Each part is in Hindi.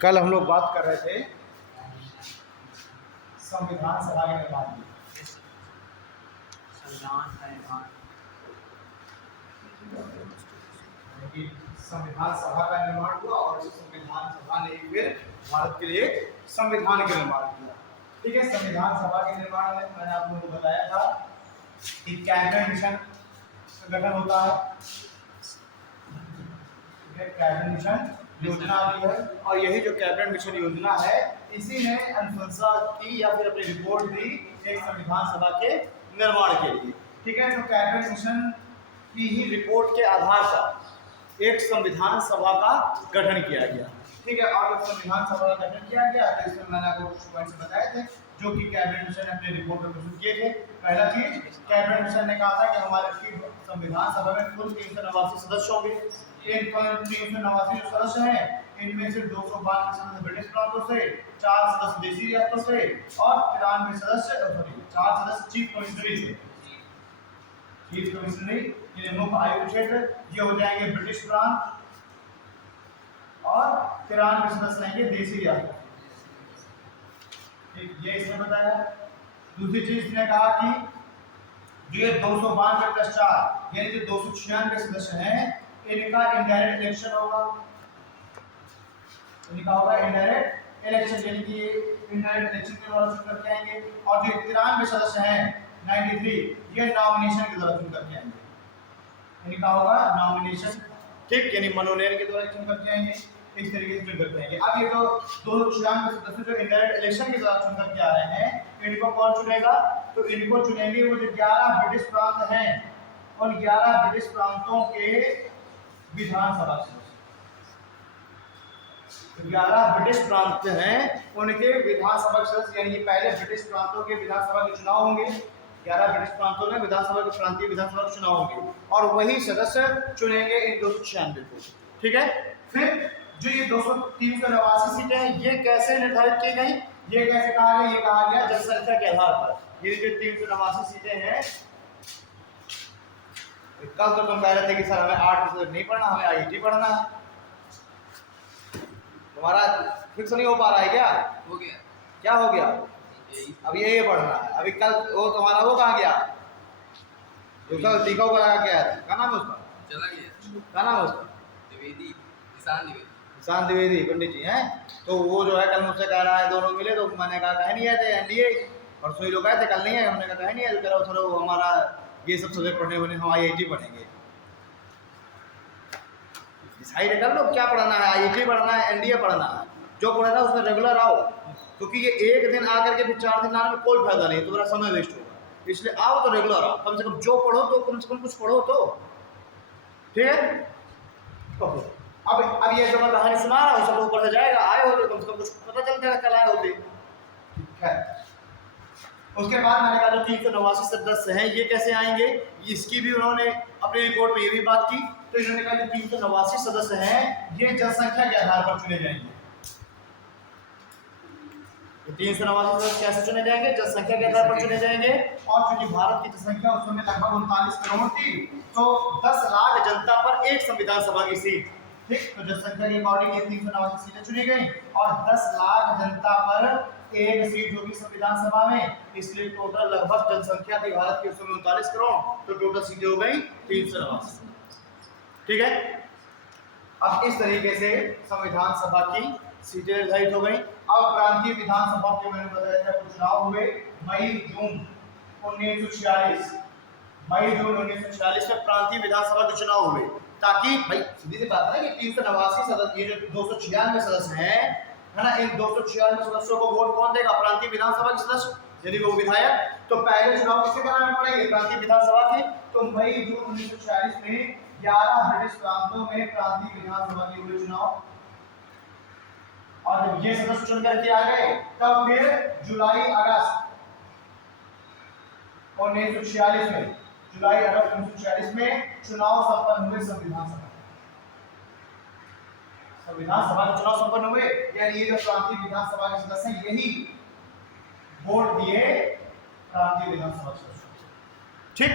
कल हम लोग बात कर रहे थे संविधान सभा के निर्माण की। संविधान सभा का निर्माण हुआ और इस संविधान सभा ने फिर भारत के लिए संविधान का निर्माण किया। ठीक है, संविधान सभा के निर्माण में मैंने आप लोगों को बताया था कि कैबिनेट मिशन का गठन होता है। कैबिनेट मिशन योजना आती है और यही जो कैबिनेट मिशन योजना है इसी ने अनुशंसा की या फिर अपनी रिपोर्ट दी एक संविधान सभा के निर्माण के लिए। ठीक है, तो कैबिनेट मिशन की ही रिपोर्ट के आधार पर एक संविधान सभा का गठन किया गया। ठीक है, और जब संविधान सभा का गठन किया गया तो इसमें मैंने आपको कुछ पॉइंट्स बताए थे जो कि कैबिनेट मिशन ने अपनी रिपोर्ट में प्रस्तुत किए थे। पहला चीज, कैबिनेट मिशन ने कहा था कि हमारे संविधान सभा में कुल 389 सदस्य होंगे। इन 389 जो सदस्य हैं इनमें से 292 सदस्य ब्रिटिश प्रांतों से, 4 सदस्य देशी रियासतों से और 93 सदस्य 4 सदस्य चीफ कमिश्नरी से। चीफ कमिश्नरी ये मुख्य आयुक्त क्षेत्र ये हो जाएंगे ब्रिटिश प्रांत और 93 सदस्य रहेंगे देशी रियासत। ठीक, ये इसने बताया। दूसरी चीज इसने कहा कि ये 292 प्लस 4 यानी जो 296 सदस्य हैं इनका इनडायरेक्ट इलेक्शन होगा। इनका होगा इनडायरेक्ट इलेक्शन यानी कि इनडायरेक्ट इलेक्शन के द्वारा चुन करके आएंगे। और जो 93 सदस्य हैं 93 ये नॉमिनेशन के द्वारा चुन करके आएंगे। इनका होगा नॉमिनेशन, ठीक, यानी मनोनयन के द्वारा चुन करके आएंगे। इस तरीके से चुन करके आएंगे। अब ये जो 296 सदस्य जो इनडायरेक्ट इलेक्शन के द्वारा चुन करके आ रहे हैं इनको कौन चुनेगा? तो इनको चुनेंगे वो जो 11 ब्रिटिश प्रांत हैं उन 11 ब्रिटिश प्रांतों के विधानसभा सदस्य। 11 ब्रिटिश प्रांत हैं उनके विधानसभा सदस्य यानी कि पहले ब्रिटिश प्रांतों के विधानसभा के चुनाव होंगे। 11 ब्रिटिश प्रांतों में विधानसभा के प्रांतीय विधानसभा के चुनाव होंगे और वही सदस्य चुनेंगे इन 296 को। ठीक है, फिर जो ये 389 सीटें हैं ये कैसे निर्धारित की गई? ये कैसे कहा गया? ये कहा गया जनसंख्या के आधार पर। ये जो 389 सीटें हैं, कल तो तुम कह रहे थे कि सर हमें 8% नहीं पढ़ना, हमें आईआईटी पढ़ना है। तुम्हारा फिक्स नहीं हो पा रहा है क्या? हो गया। क्या हो गया? अब ये पढ़ना है। अभी कल वो तुम्हारा वो कहाँ गया जो कल टीका को लगा के आया था, क्या नाम है उसका? चला गया। क्या नाम है उसका? द्विवेदी, किसान द्विवेदी। किसान द्विवेदी पंडित जी हैं। तो वो जो है कल मुझसे कह रहा है दोनों मिले तो मैंने कहा कहे नहीं आए थे एनडीए, परसों ही लोग आए थे, कल नहीं है। हमने कहा कहे नहीं आए, तो कह रहा सर हमारा ये सब सब्जेक्ट पढ़ने वाले हम आईआईटी पढ़ेंगे। डिसाइड कर लो क्या पढ़ना है, आईआईटी पढ़ना है एनडीए पढ़ना है, जो पढ़ना है उसमें रेगुलर आओ, क्योंकि ये एक दिन आकर के फिर 4 दिन आने में कोई फायदा नहीं, तुम्हारा समय वेस्ट होगा। इसलिए आओ तो रेगुलर आओ, कम से कम जो पढ़ो तो कम से कम कुछ पढ़ो तो। ठीक है, अब ये जो मैं कहानी सुना रहा हूँ सब ऊपर से जाएगा, आए होते कम से कम कुछ पता चल जाएगा कल आए होते। ठीक है, उसके बाद मैंने कहा जो 389 सदस्य हैं ये कैसे आएंगे, इसकी भी उन्होंने अपनी रिपोर्ट में ये भी बात की। तो इन्होंने कहा जो 389 सदस्य हैं ये जनसंख्या के आधार पर चुने जाएंगे। 389 सदस्य कैसे चुने जाएंगे? जनसंख्या के आधार पर चुने जाएंगे। और चूंकि भारत की जनसंख्या उस समय लगभग 39 करोड़ थी तो 10 लाख जनता पर एक संविधान सभा की सीट। ठीक, तो जनसंख्या के अकॉर्डिंग ये 389 सीटें चुनी गई और 10 लाख जनता पर एक सीट होगी संविधान सभा में। इसलिए टोटल लगभग जनसंख्या थी भारत की उस समय 39 करोड़, तो टोटल सीटें हो गई 389। ठीक है, अब इस तरीके से संविधान सभा की सीटें निर्धारित हो गई। अब प्रांतीय विधानसभा के मैंने बताया था चुनाव हुए मई जून 1946। मई जून 1946 में प्रांतीय विधानसभा के चुनाव हुए ताकि भाई सीधी सी बात है कि 389 सदस्य, ये जो 296 सदस्य हैं है ना, इन 296 सदस्यों को वोट कौन देगा? प्रांतीय विधानसभा के सदस्य यानी वो विधायक। तो पहले चुनाव किससे कराने पड़ेंगे? प्रांतीय विधानसभा के। तो मई जून 1946 में 11 ब्रिटिश प्रांतों में प्रांतीय विधानसभा के हुए चुनाव और जब ये सदस्य चुन करके आ गए तब फिर जुलाई अगस्त 1946 में जुलाई अगस्त 1946 में चुनाव संपन्न हुए संविधान सभा के चुनाव संपन्न हुए। यानी ये जो प्रांतीय विधानसभा के सदस्य हैं यही वोट दिए प्रांतीय विधानसभा सदस्य। ठीक,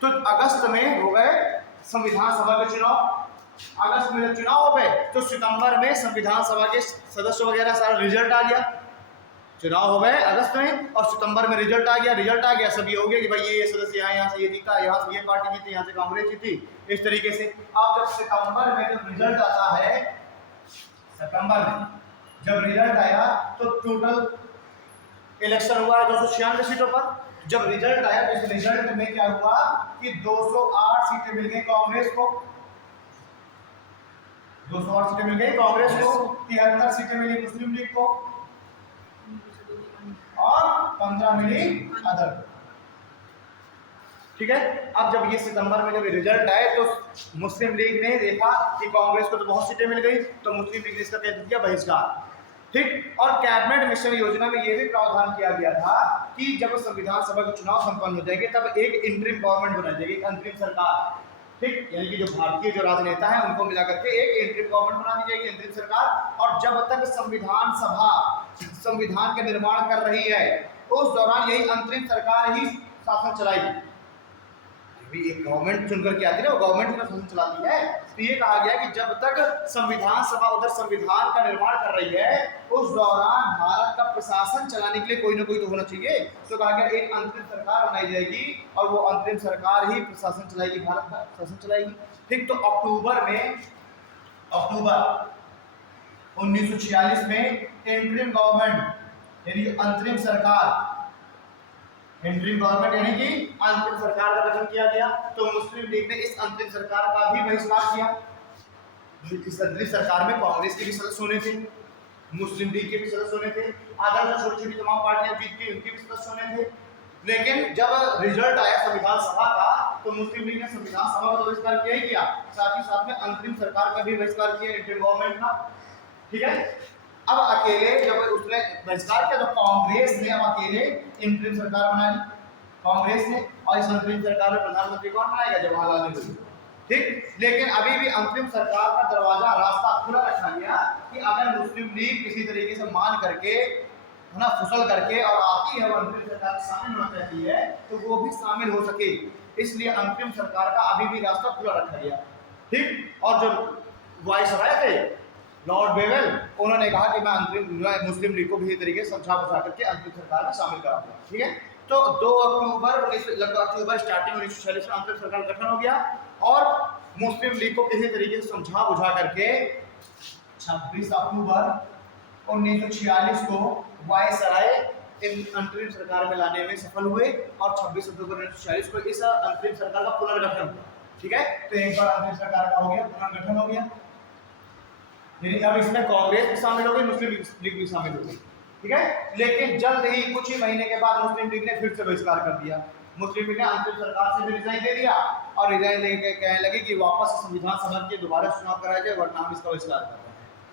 तो अगस्त में हो गए संविधान सभा के चुनाव अगस्त में जब चुनाव हो गए तो सितंबर में संविधान सभा के सदस्य वगैरह सारा रिजल्ट आ गया। चुनाव हो गए अगस्त में और सितंबर में रिजल्ट आ गया, सब ये हो गया कि भाई ये सदस्य यहाँ से ये जीता, यहाँ से ये पार्टी जीती, यहाँ से कांग्रेस जीती, इस तरीके से। अब जब सितंबर में जब रिजल्ट आता है, सितंबर में जब रिजल्ट आया तो टोटल इलेक्शन हुआ है 296 सीटों पर। जब रिजल्ट आया तो इस रिजल्ट में क्या हुआ कि 208 सीटें मिल गई कांग्रेस को, 208 सीटें मिल गई कांग्रेस को, 73 सीटें मिली मुस्लिम लीग को और 15 मिली अदर। ठीक है। अब जब ये सितंबर में जब रिजल्ट आए तो मुस्लिम लीग ने देखा कि कांग्रेस को तो बहुत सीटें मिल गई, तो मुस्लिम लीग ने इसका कह दिया बहिष्कार। ठीक। और कैबिनेट मिशन योजना में यह भी प्रावधान किया गया था कि जब संविधान सभा के चुनाव संपन्न हो जाएंगे तब एक इंटरिम गवर्नमेंट बनाई जाएगी, एक अंतरिम सरकार। ठीक। यानी कि जो भारतीय जो राजनेता है उनको मिला करके एक इंटरिम गवर्नमेंट बना दी जाएगी, अंतरिम सरकार। और जब तक संविधान सभा संविधान का निर्माण कर रही है उस दौरान यही अंतरिम सरकार ही शासन चलाएगी। भी एक गवर्नमेंट चुनकर के आती है, वो गवर्नमेंट ही शासन चलाती है। तो ये कहा गया कि जब तक संविधान सभा उधर संविधान का निर्माण कर रही है उस दौरान भारत का प्रशासन चलाने के लिए कोई ना कोई तो होना चाहिए। तो कहा गया एक अंतरिम सरकार बनाई जाएगी और वो अंतरिम सरकार ही प्रशासन चलाएगी, भारत का प्रशासन चलाएगी। ठीक। तो अक्टूबर 1946 में इंटरिम गवर्नमेंट यानी अंतरिम सरकार, इंटरिम गवर्नमेंट यानी कि अंतरिम सरकार का गठन किया गया। तो मुस्लिम लीग ने इस अंतरिम सरकार का भी बहिष्कार किया। इस अंतरिम सरकार में कांग्रेस के भी सदस्य होने थे, मुस्लिम लीग के भी सदस्य होने थे, अदर जो छोटी छोटी तमाम पार्टियां जीत के उनके भी सदस्य होने थे। लेकिन जब रिजल्ट आया संविधान सभा का तो मुस्लिम लीग ने संविधान सभा का बहिष्कार किया ही किया, साथ ही साथ में अंतरिम सरकार का भी बहिष्कार किया, इंटरिम गवर्नमेंट का। ठीक है। अब अकेले जब उसने बहिष्कार किया तो कांग्रेस ने अब अकेले इंटरिम सरकार बना ली, कांग्रेस ने। और इस अंतरिम सरकार में प्रधानमंत्री कौन बनाएगा? जवाहरलाल नेहरू। ठीक। लेकिन अभी भी अंतरिम सरकार का दरवाजा रास्ता खुला रखा गया कि अगर मुस्लिम लीग किसी तरीके से मान करके है ना फुसल करके और आती है वो अंतरिम सरकार में शामिल होना चाहती है तो वो भी शामिल हो सके, इसलिए अंतरिम सरकार का अभी भी रास्ता खुला रखा गया। ठीक। और जो वायसराय थे लॉर्ड बेवेल, उन्होंने कहा कि मैं मुस्लिम लीग को किसी तरीके से समझा बुझा करके अंतरिम सरकार में शामिल कराऊंगा। ठीक है। तो 2 अक्टूबर लगभग अक्टूबर स्टार्टिंग 1946 में अंतरिम सरकार का गठन हो गया और मुस्लिम लीग को किसी तरीके से समझा बुझा करके 26 अक्टूबर 1946 को वायसराय अंतरिम सरकार में लाने में सफल हुए और 26 अक्टूबर 1946 को इस अंतरिम सरकार का पुनर्गठन हुआ। ठीक है। तो एक बार अंतरिम सरकार का हो गया, पुनर्गठन हो गया, यानी अब इसमें कांग्रेस भी शामिल हो गई, मुस्लिम लीग भी शामिल हो गई। ठीक है। लेकिन जल्द ही कुछ ही महीने के बाद मुस्लिम लीग ने फिर से बहिष्कार कर दिया। मुस्लिम लीग ने अंतरिम सरकार से भी रिजाइन दे दिया और रिजाइन देके कहने लगे कि वापस संविधान सभा के दोबारा चुनाव कराया जाए वरना हम इसका बहिष्कार कर रहे हैं।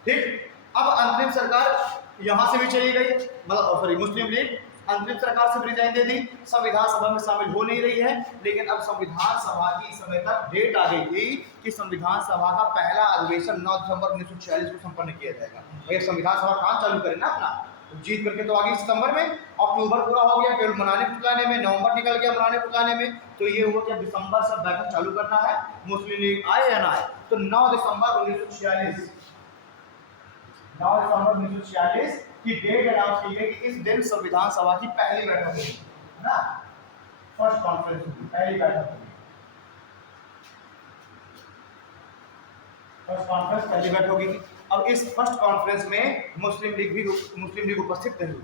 ठीक। अब अंतरिम सरकार यहाँ से भी चली गई, मतलब सॉरी मुस्लिम लीग अंतरिम सरकार से भी रिजाइन दे दी, संविधान सभा में शामिल हो नहीं रही है। लेकिन अब संविधान सभा की इस समय तक डेट आ गई थी कि संविधान सभा का पहला अधिवेशन 9 दिसंबर 1946 को संपन्न किया जाएगा। भाई संविधान सभा काम चालू करें ना अपना, तो जीत करके तो आगे सितंबर में, अक्टूबर पूरा हो गया केवल मनाने पुचलाने में, नवंबर निकल गया मनाने पुचलाने में, तो ये हुआ कि दिसंबर से बैठक चालू करना है, मुस्लिम लीग आए या ना आए। तो 9 दिसंबर 1946 की डेट अनाउंस की गई कि इस दिन संविधान सभा की पहली बैठक होगी, है ना, फर्स्ट कॉन्फ्रेंस होगी, पहली बैठक होगी, फर्स्ट कॉन्फ्रेंस पहली बैठक होगी। अब इस फर्स्ट कॉन्फ्रेंस में मुस्लिम लीग उपस्थित नहीं हुई।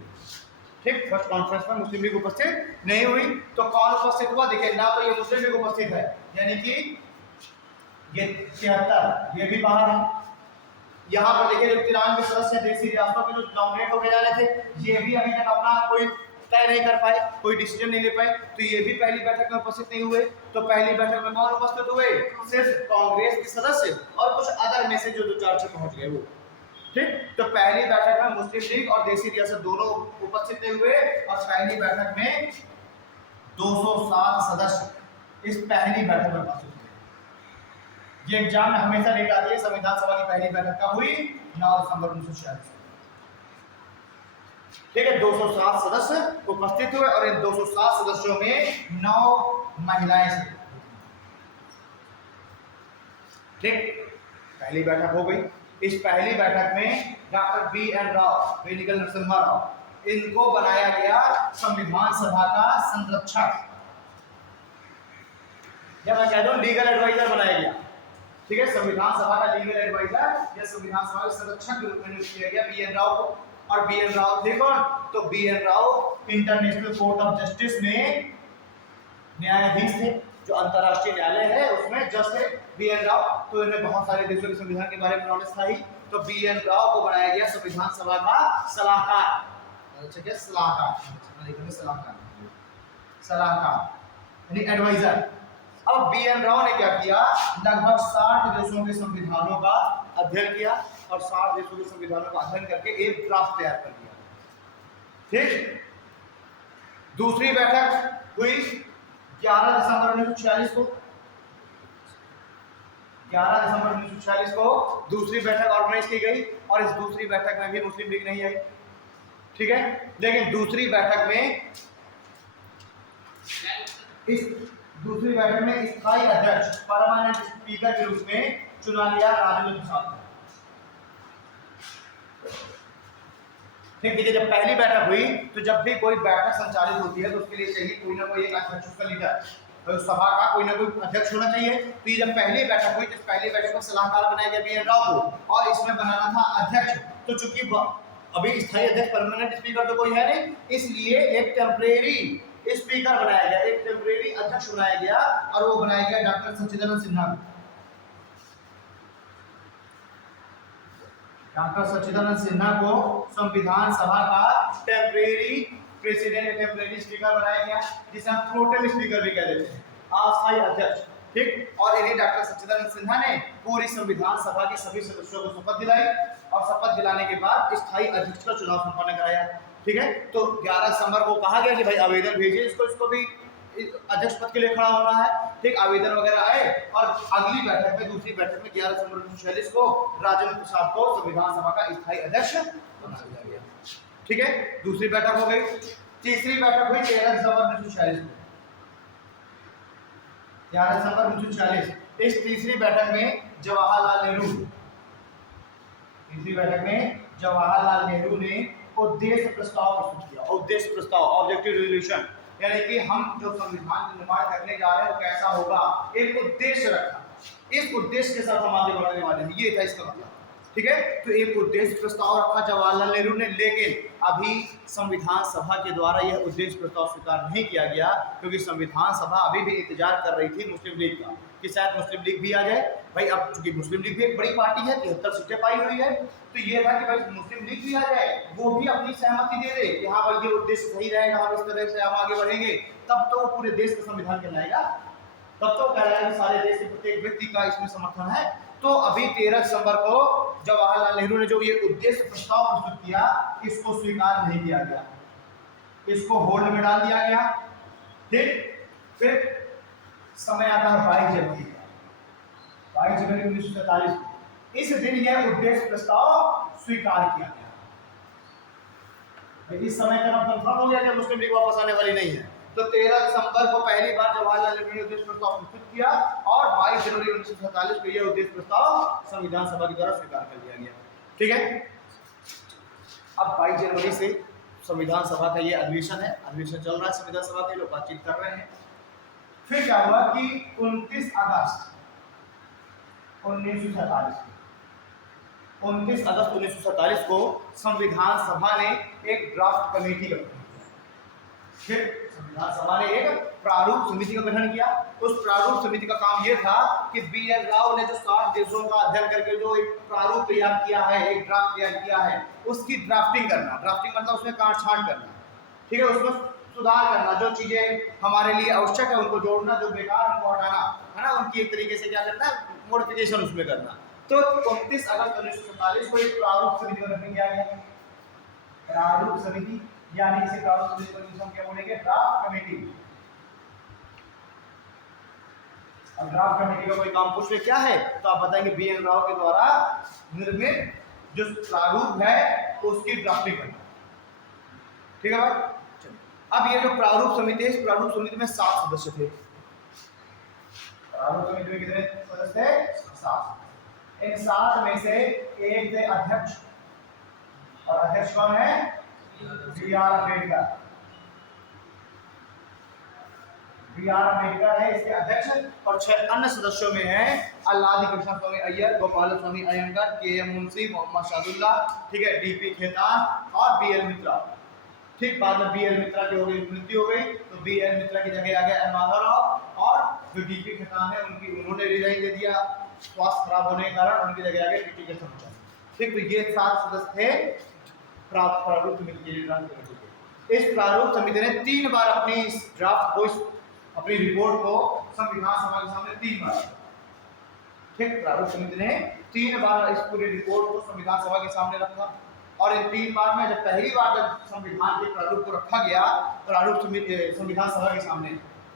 ठीक। फर्स्ट कॉन्फ्रेंस में मुस्लिम लीग उपस्थित नहीं हुई तो कौन उपस्थित हुआ? देखिए ना, तो ये मुस्लिम लीग उपस्थित है, यानी कि ये 73 ये भी बाहर है। यहाँ पर देखिए जो 93 सदस्य देशी रियासतों के जो नॉमिनेट होके जा रहे थे ये भी अभी तक अपना कोई तय नहीं कर पाए, कोई डिसीजन नहीं ले पाए, तो ये भी पहली बैठक में उपस्थित नहीं हुए। तो पहली बैठक में कौन उपस्थित हुए? सिर्फ कांग्रेस के सदस्य और कुछ अदर में से जो 2-4 पहुंच गए वो। ठीक। तो पहली बैठक में मुस्लिम लीग और देशी रियासत दोनों उपस्थित नहीं हुए और पहली बैठक में 207 सदस्य इस पहली बैठक में उपस्थित हुए। ये एग्जाम में हमेशा डेट आती है, संविधान सभा की पहली बैठक कब हुई? 9 दिसंबर 1946। ठीक है। 207 सदस्य उपस्थित हुए और इन 207 सदस्यों में 9 महिलाएं थी। ठीक। पहली बैठक हो गई। इस पहली बैठक में डॉक्टर B.N. राव, वेनिकल नरसिम्हा राव, इनको बनाया गया संविधान सभा का संरक्षक, या मैं कह दूं लीगल एडवाइजर बनाया गया। ठीक है, संविधान सभा का लीगल एडवाइजर या संविधान सभा के संरक्षक के रूप में नियुक्त किया गया B.N. राव को। और B.N. राव थे कौन? तो B.N. Rao international court of justice में न्यायाधीश थे, जो अंतरराष्ट्रीय न्यायालय है उसमें जज थे B.N. राव। तो इन्हें बहुत सारे देशों के संविधान के बारे में नॉलेज था ही। तो B.N. राव को बनाया गया संविधान सभा का सलाहकार। अच्छा, क्या सलाहकार, सलाहकार यानी एडवाइजर। अब B.N. राव ने क्या किया, लगभग 60 देशों के संविधानों का अध्ययन किया और 60 देशों के संविधानों का अध्ययन करके एक ड्राफ्ट तैयार कर दिया। ठीक, दूसरी बैठक हुई 11 दिसंबर 1946 को। 11 दिसंबर 1946 को दूसरी बैठक ऑर्गेनाइज की गई और इस दूसरी बैठक में भी मुस्लिम लीग नहीं आई। ठीक है, लेकिन दूसरी बैठक में स्थायी अध्यक्ष, परमानेंट स्पीकर के रूप में चुना गया राजेंद्र प्रसाद। ठीक है, जब पहली बैठक हुई तो जब भी कोई बैठक संचालित होती है तो उसके लिए चाहिए कोई ना कोई एक अध्यक्ष, उसका लीडर, तो सभा का कोई ना कोई अध्यक्ष होना चाहिए। तो ये जब पहली बैठक हुई, जिस पहली बैठक में सलाहकार बनाया गया B.N. राव को और इसमें बनाना था अध्यक्ष। तो चूंकि अभी स्थायी अध्यक्ष, परमानेंट स्पीकर तो कोई है नहीं, इसलिए एक टेम्परेरी स्पीकर बनाया गया, एक टेम्परेरी अध्यक्ष बनाया गया और वो बनाया गया डॉक्टर सच्चिदानंद सिन्हा। डॉक्टर सच्चिदानंद सिन्हा को संविधान सभा का टेम्परेरी प्रेसिडेंट, टेम्परेरी स्पीकर बनाया गया, जिसे हम प्रोटेम स्पीकर भी कह देते हैं, अस्थायी अध्यक्ष। ठीक, और इन्हीं डॉक्टर सच्चिदानंद सिन्हा ने पूरी संविधान सभा के सभी सदस्यों को शपथ दिलाई और शपथ दिलाने के बाद स्थायी अध्यक्ष का चुनाव संपन्न कराया। ठीक है, तो 11 दिसंबर को कहा गया कि भाई आवेदन भेजिए, इसको भी अध्यक्ष पद के लिए खड़ा होना है। ठीक, आवेदन वगैरह आए और अगली बैठक में, दूसरी बैठक में 11 दिसंबर 1946 को राजेंद्र प्रसाद को संविधान सभा का स्थायी अध्यक्ष बना दिया गया। ठीक है, दूसरी बैठक हो गई। तीसरी बैठक हुई 13 दिसंबर 1946 को। 11 दिसंबर 1946, इस तीसरी बैठक में जवाहरलाल नेहरू ने उद्देश्य प्रस्ताव प्रस्तुत किया। उद्देश्य प्रस्ताव, ऑब्जेक्टिव रेजोल्यूशन, यानी कि हम जो संविधान का निर्माण करने जा रहे हैं वो कैसा होगा, एक उद्देश्य रखा। इस उद्देश्य के साथ हम आगे बढ़ने वाले हैं, ये था इसका मतलब। ठीक है, तो एक उद्देश्य प्रस्ताव रखा जवाहरलाल नेहरू ने, लेकिन अभी संविधान सभा के द्वारा यह उद्देश्य प्रस्ताव स्वीकार नहीं किया गया, क्योंकि संविधान सभा अभी भी इंतजार कर रही थी मुस्लिम लीग का कि शायद मुस्लिम लीग भी आ जाए। भाई अब चूंकि मुस्लिम लीग भी एक बड़ी पार्टी है, 73 सीटें पाई हुई है, तो ये था कि भाई मुस्लिम लीग भी आ जाए, वो भी अपनी सहमति दे दे कि हाँ भाई ये उद्देश्य सही रहेगा, हम इस तरह से हम आगे बढ़ेंगे, तब तो पूरे देश का संविधान कहलाएगा, तब तो कहलाएगा सारे देश के प्रत्येक व्यक्ति का इसमें समर्थन है। तो अभी 13 दिसंबर को जवाहरलाल नेहरू ने जो ये उद्देश्य प्रस्ताव प्रस्तुत किया, इसको स्वीकार नहीं किया गया, इसको होल्ड में डाल दिया गया। ठीक, फिर समय आता है 22 जनवरी का, 22 जनवरी 1947 को। इस दिन यह उद्देश्य प्रस्ताव स्वीकार किया गया। इस समय का कंफर्म हो गया कि मुस्लिम लीग वापस आने वाली नहीं है। तो 13 दिसंबर को पहली बार जवाहरलाल नेहरू ने उद्देश्य प्रस्ताव प्रस्तुत किया और 22 जनवरी 1947 को यह उद्देश्य प्रस्ताव संविधान सभा के द्वारा स्वीकार कर लिया गया। ठीक है, अब 22 जनवरी से संविधान सभा का ये अधिवेशन है, अधिवेशन चल रहा है, संविधान सभा के लोग बातचीत कर रहे हैं। फिर क्या हुआ कि 29 अगस्त 1947 को संविधान सभा ने एक ड्राफ्ट कमेटी गठित की। फिर संविधान सभा ने एक प्रारूप समिति का गठन किया। उस प्रारूप समिति का काम यह था कि B.N. राव ने जो 60 देशों का अध्ययन करके जो एक प्रारूप तैयार किया है, एक ड्राफ्ट तैयार किया है, उसकी ड्राफ्टिंग करना। ड्राफ्टिंग मतलब उसमें काट छांट करना, ठीक है, उसमें सुधार करना, जो चीजें हमारे लिए आवश्यक है उनको जोड़ना, जो बेकार उनको हटाना, है ना, उनकी एक तरीके से क्या करना, मॉडिफिकेशन उसमें करना। तो 29 अगस्त 1947 को एक प्रारूप समिति का गठन किया गया। प्रारूप समिति यानी इसे प्रारूप समिति को हम क्या बोलेंगे, ड्राफ्ट कमेटी। अब ड्राफ्ट कमेटी का कोई काम पूछ ले क्या है, तो आप बताएंगे B.N. राव के द्वारा निर्मित जो प्रारूप है उसकी ड्राफ्टिंग करना। ठीक है भाई, अब ये जो प्रारूप समिति है, इस प्रारूप समिति में 7 सदस्य थे। प्रारूप समिति में कितने सदस्य थे? 7। इन 7 में से एक थे अध्यक्ष, और अध्यक्ष कौन है? बी.आर. अम्बेडकर। बी.आर. अम्बेडकर है इसके अध्यक्ष, और 6 अन्य सदस्यों में है अल्लादी कृष्ण स्वामी अय्यर, गोपाल स्वामी अयंगर, के.एम. मुंशी, मोहम्मद शाहदुल्ला, ठीक है, डी.पी. खेतान और बी.एल. मित्रा। ठीक, बाद में बी.एल. मित्रा की हो गई मृत्यु हो गई, तो बी.एल. मित्रा की जगह आ गया एम. माधव राव, और जो डी.पी. खेतान है उन्होंने रिजाइन दे दिया स्वास्थ्य खराब होने के कारण, उनकी जगह आ गया डी.टी. के समुचा। ठीक, तो ये 7 सदस्य थे प्रारूप समिति के। इस प्रारूप समिति ने 3 बार अपनी इस ड्राफ्ट को, अपनी रिपोर्ट को संविधान सभा के सामने 3 बार, ठीक, प्रारूप समिति ने 3 बार इस पूरी रिपोर्ट को संविधान सभा के सामने रखा। और इन 3 बार में जब पहली बार जब संविधान के प्रारूप को रखा गया प्रारूप समिति संविधान सभा के सामने,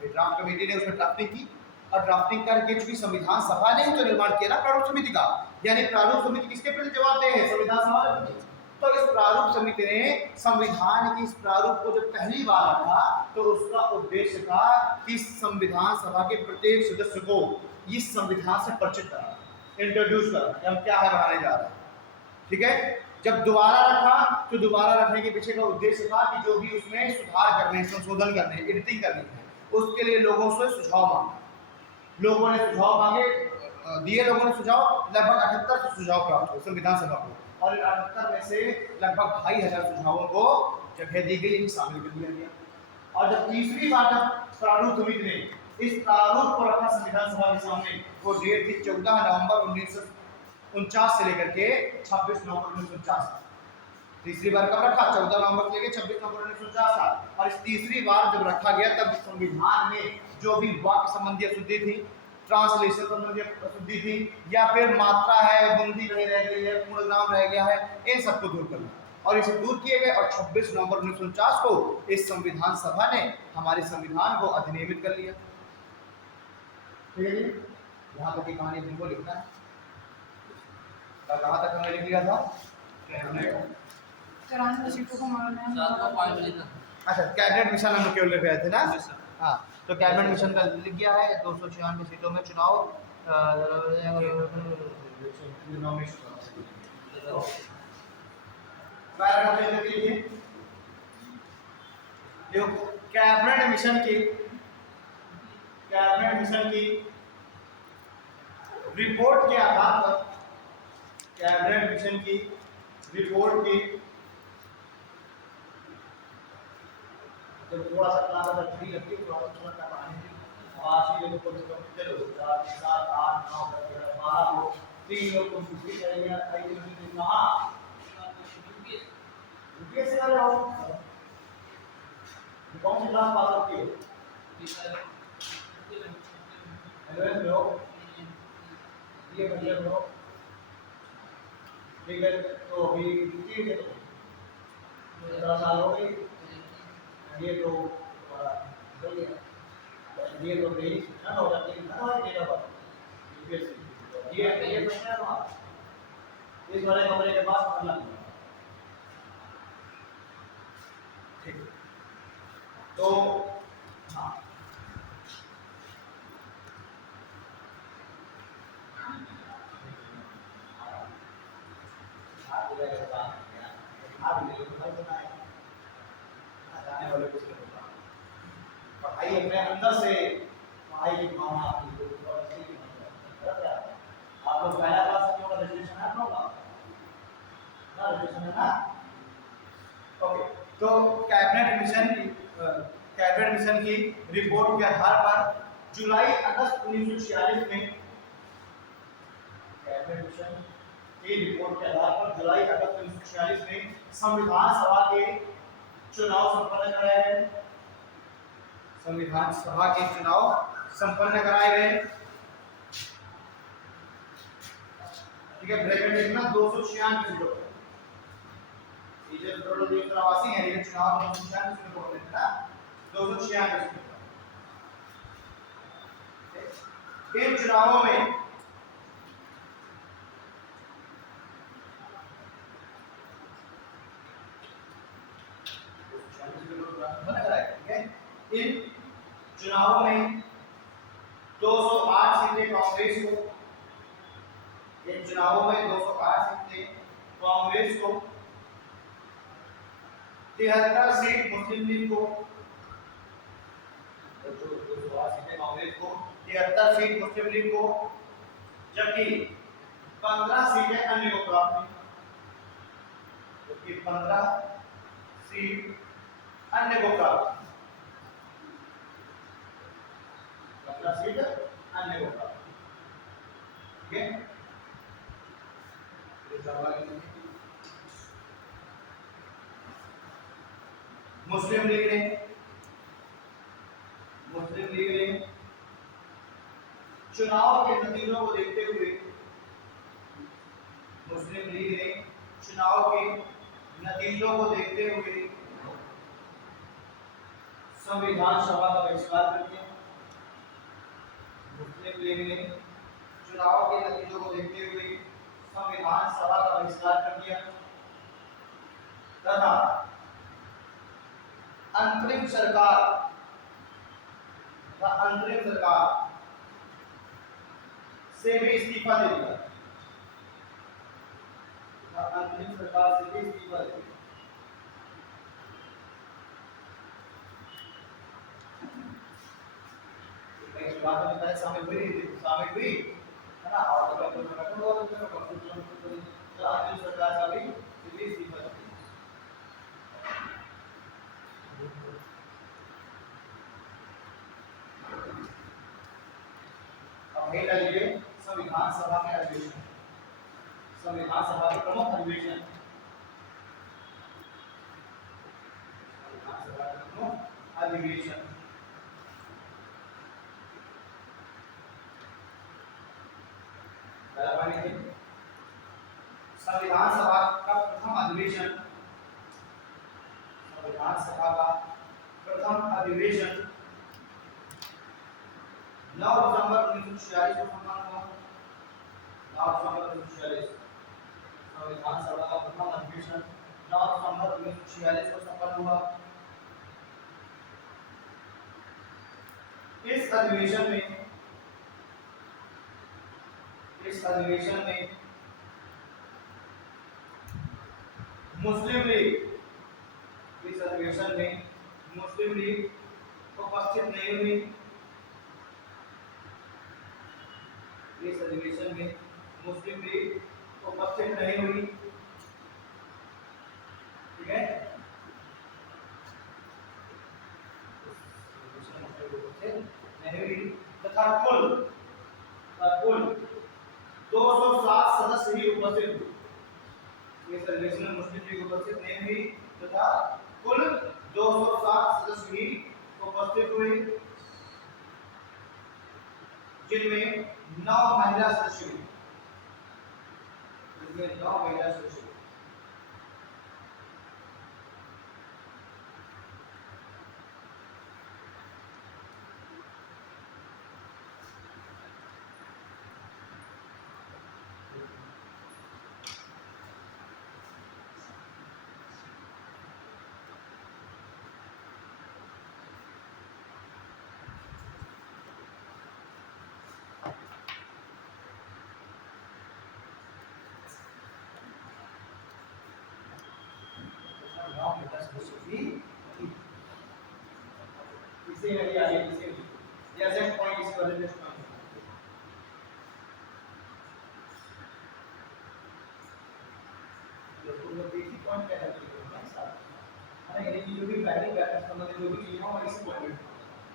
ड्राफ्ट कमेटी ने उसमें ड्राफ्टिंग की, और ड्राफ्टिंग करके चूंकि संविधान सभा ने ही तो निर्माण किया ना प्रारूप समिति का, यानी प्रारूप समिति किसके प्रति जवाबदेह है? संविधान सभा के। तो इस प्रारूप समिति ने संविधान की इस प्रारूप को जब पहली बार रखा, तो उसका उद्देश्य था कि संविधान सभा के प्रत्येक सदस्य को इस संविधान से परिचित करा, इंट्रोड्यूस करा, हम क्या है बनाने जा रहे हैं। ठीक है, जब दोबारा रखा तो दोबारा रखने के पीछे का उद्देश्य था कि जो भी उसमें सुधार करने, संशोधन करने, एडिटिंग करनी है, उसके लिए लोगों से सुझाव मांगा। लोगों ने सुझाव मांगे, दिए लोगों ने सुझाव, लगभग 78 सुझाव प्राप्त हुए संविधान सभा को, और 78 में से लगभग 2500 सुझावों को जगह दी गई, शामिल कर दिया गया। और जब तीसरी बार जब प्रारूप समिति ने इस प्रारूप को रखा संविधान सभा के सामने, वो डेट थी 14 नवंबर 1949 से लेकर के 26 नवंबर 1949। तीसरी बार कब रखा? 14 नवंबर से लेकर 26 नवंबर 1949 था। और इस तीसरी बार जब रखा गया तब संविधान में जो भी वाक्य संबंधी अशुद्धि थी, ट्रांसलेशन संबंधी अशुद्धि थी, या फिर मात्रा है, बंदी रह गई है, पूर्णविराम रह गया है, इन सबको दूर करना, और इसे दूर किए गए। और 26 नवंबर 1949 को इस संविधान सभा ने हमारे संविधान को अधिनियमित कर लिया। ठीक है जी, यहाँ तक की कहानी तुमको लिखना है। कहाँ तक हमने लिख लिया था? 94 सीटों को मारना। अच्छा, कैबिनेट मिशन हम केवल लिख रहे थे ना? हाँ, तो कैबिनेट मिशन का लिख गया है 296 सीटों में चुनाव कैबिनेट मिशन की रिपोर्ट के आधार पर, कैबिनेट मिशन की रिपोर्ट की, तो थोड़ा सा क्लास अगर फ्री लगती है, थोड़ा सा का पानी आवासी लोग को चलो 4 7 8 9 10 12 लोग, 3 लोग को छुट्टी करेंगे, कई दिन कहाँ यूपीएस से कर रहे हो, कौन सी क्लास पास होती है? 11 में हो, ये बढ़िया हो, ठीक है, तो अभी ठीक है, 17 साल हो गई, ये तो सही है, ये तो मेरी शिक्षा हो जाती है ना, हमारी डेटा पर यूपीएससी ये प्रश्न है ना, इस वाले कमरे के पास पढ़ना ठीक है। तो हाँ, पढ़ाई अपने अंदर से, पढ़ाई की भावना आप लोग पहला क्लास क्यों का रजिस्ट्रेशन है आप लोग का रजिस्ट्रेशन है ना? ओके, तो कैबिनेट मिशन की रिपोर्ट के आधार पर जुलाई अगस्त 1946 में, कैबिनेट मिशन की रिपोर्ट के आधार पर जुलाई अगस्त 1946 में संविधान सभा के चुनाव संपन्न कराए गए। संविधान सभा के चुनाव संपन्न कराए गए। ठीक है, ब्रैकेट में लिखना 296 सीटों पर, ये जो टोटल 283 है, लेकिन चुनाव 296 सीटों पर लिखना 296 सीटों पर। इन चुनावों में इन चुनावों में 208 सीटें कांग्रेस को, इन चुनावों में 260 सीटें कांग्रेस को, 73 सीट मुस्लिम लीग को, 260 सीटें कांग्रेस को, 73 सीट मुस्लिम लीग को, जबकि 15 सीटें अन्य को प्राप्त हुई, जबकि 15 सीट अन्य को प्राप्त, 15 सीट अन्य को प्राप्त। ठीक है, मुस्लिम लीग ने चुनाव के नतीजों को देखते हुए, मुस्लिम लीग ने चुनाव के नतीजों को देखते हुए संविधान सभा का बहिष्कार कर दिया। मुस्लिम लीग ने चुनाव के नतीजों को देखते हुए संविधान सभा का बहिष्कार कर दिया तथा अंतरिम सरकार से भी इस्तीफा दे दिया। अंतरिम सरकार से भी इस्तीफा दे दिया। बात में पहले शामिल हुई है ना, और तो अंतरिम सरकार का भी इस्तीफा दे दिया। संविधान सभा के अधिवेशन, संविधान सभा के प्रमुख अधिवेशन, संविधान सभा के प्रमुख अधिवेशन, संविधान सभा का प्रथम अधिवेशन, संविधान सभा का प्रथम अधिवेशन 9 दिसंबर 1946 को संपन्न हुआ। 9 दिसंबर 1946 संविधान सभा का प्रथम अधिवेशन 9 दिसंबर 1946 को संपन्न हुआ। इस अधिवेशन में मुस्लिम लीग उपस्थित नहीं हुई। इस अधिवेशन में मुस्लिम लीग उपस्थित नहीं हुई। ठीक है, नहीं हुई तथा कुल 207 सदस्य ही उपस्थित हुए। इस अधिवेशन में मुस्लिम लीग उपस्थित नहीं हुई तथा कुल 207 सदस्य ही उपस्थित हुए, जिनमें 9 महिला सदस्य हुए। इसे नहीं आ रही, इसे जैसे पॉइंट इस वाले में बेसिक पॉइंट क्या है ना, ये जो भी पहले बैटर्स संबंधित जो भी चीजें हो इस पॉइंट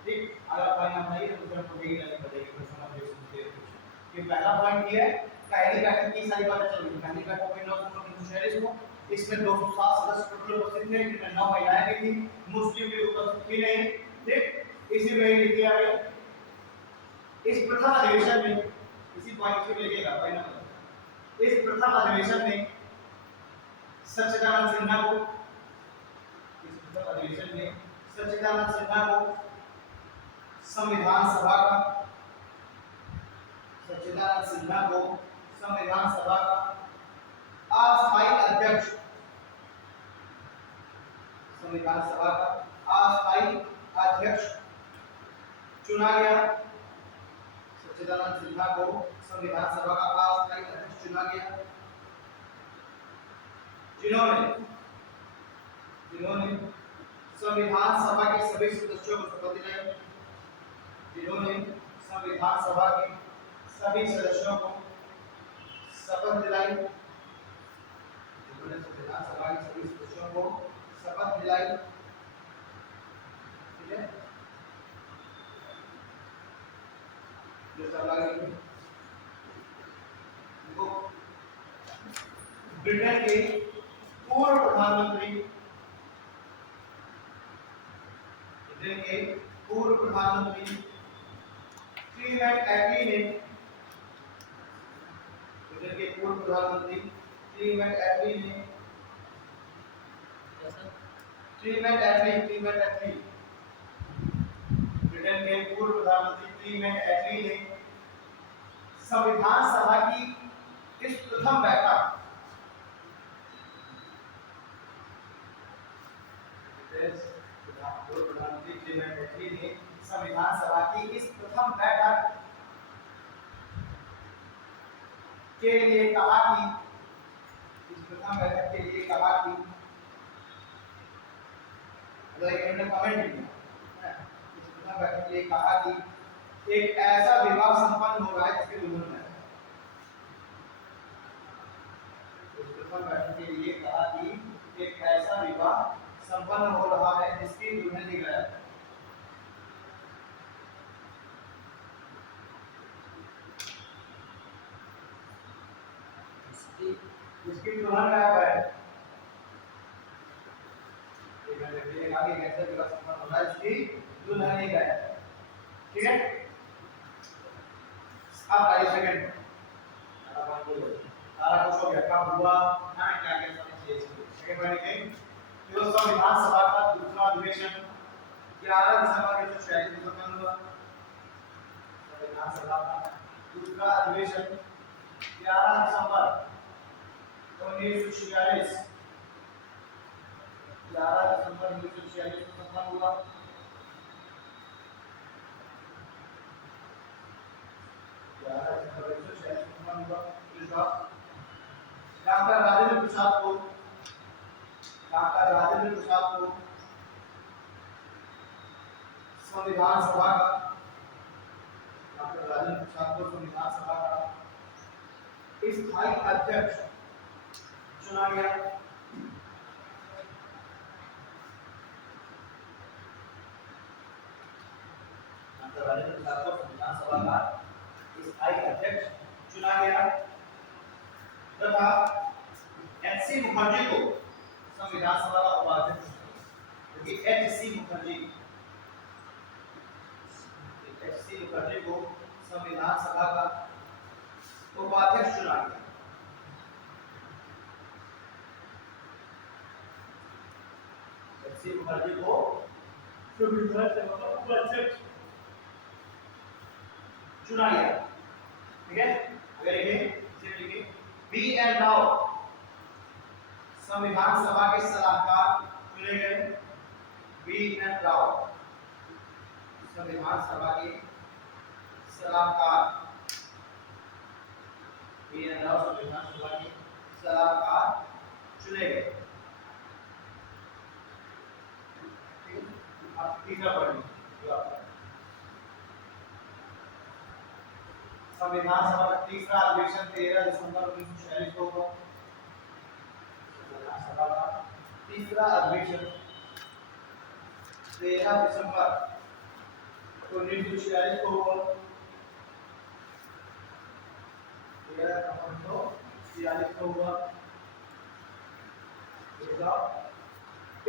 ठीक। अगर पॉइंट हम नहीं तो फिर हमको यही नहीं बताइए कि समझ सुनते ये पहला पॉइंट ये है, पहली बैठक की सारी बातें चल रही। पहली बैठक में 9 दिसंबर 1946 को, इसमें 207 सदस्य टोटल उपस्थित थे, जिनमें 9 महिलाएं भी थी, मुस्लिम लीग उपस्थित थी नहीं। ठीक, इसी में लिख दिया गया। इस प्रथम अधिवेशन में इसी पॉइंट से लिखेगा भाई ना, इस प्रथम अधिवेशन में सच्चिदानंद सिन्हा को, इस प्रथम अधिवेशन में सच्चिदानंद सिन्हा को संविधान सभा का, सच्चिदानंद सिन्हा को संविधान सभा का अस्थायी अध्यक्ष, संविधान सभा का अस्थायी अध्यक्ष चुना गया। सच्चिदानंद सिन्हा को संविधान सभा का अस्थायी अध्यक्ष चुना गया। जिन्होंने संविधान सभा के सभी सदस्यों को शपथ दिलाई। जिन्होंने संविधान सभा के सभी सदस्यों को शपथ दिलाई। जिन्होंने संविधान सभा के सभी सदस्यों को शपथ दिलाई। ठीक है, ब्रिटेन के पूर्व प्रधानमंत्री क्लीमेंट एटली ने ब्रिटेन के पूर्व प्रधानमंत्री क्लीमेंट एटली ने ब्रिटेन के पूर्व प्रधानमंत्री क्लीमेंट एटली ने संविधान सभा की इस प्रथम बैठक प्रधानमंत्री क्लीमेंट एटली ने संविधान सभा की इस प्रथम बैठक के लिए कहा कि एक ऐसा विवाह संपन्न हो रहा है जिसके दुल्हन है। प्रथम बैठक के लिए कहा कि एक ऐसा विवाह संपन्न हो रहा है जिसकी दुल्हन ही गायब है। जिसकी दुल्हन गायब है। आगे कैसे विवाह संपन्न हो रहा है जिसकी दुल्हन ही गायब है। ठीक है, अब 2 सेकंड सारा कुछ हो गया, क्या हुआ ना, क्या क्या समझिए। सेकंड वाली थिंग, जो संविधान सभा का दूसरा अधिवेशन 11 दिसंबर 1946 को संपन्न हुआ। संविधान सभा का दूसरा अधिवेशन 11 दिसंबर 1946 को संपन्न हुआ। डॉक्टर राजेंद्र प्रसाद को संविधान सभा का स्थायी अध्यक्ष चुना गया। डॉक्टर राजेंद्र प्रसाद को संविधान सभा का स्थायी अध्यक्ष चुना गया तथा एच.सी. मुखर्जी को संविधान सभा का उपाध्यक्ष, क्योंकि एच.सी. मुखर्जी को संविधान सभा का उपाध्यक्ष चुना गया। एच.सी. मुखर्जी को संविधान सभा का उपाध्यक्ष चुना गया। ठीक है, अगर लिखिए बी.एन. राव संविधान सभा के सलाहकार चुने गए। बी.एन. राव संविधान सभा के सलाहकार, बी.एन. राव संविधान सभा के सलाहकार चुने गए। अब तीसरा पढ़िए, संविधान सभा का तीसरा अधिवेशन 13 दिसंबर 1946 को हुआ। संविधान सभा का तीसरा अधिवेशन 13 दिसंबर 1946 को हुआ। 13 दिसंबर 1946 को हुआ।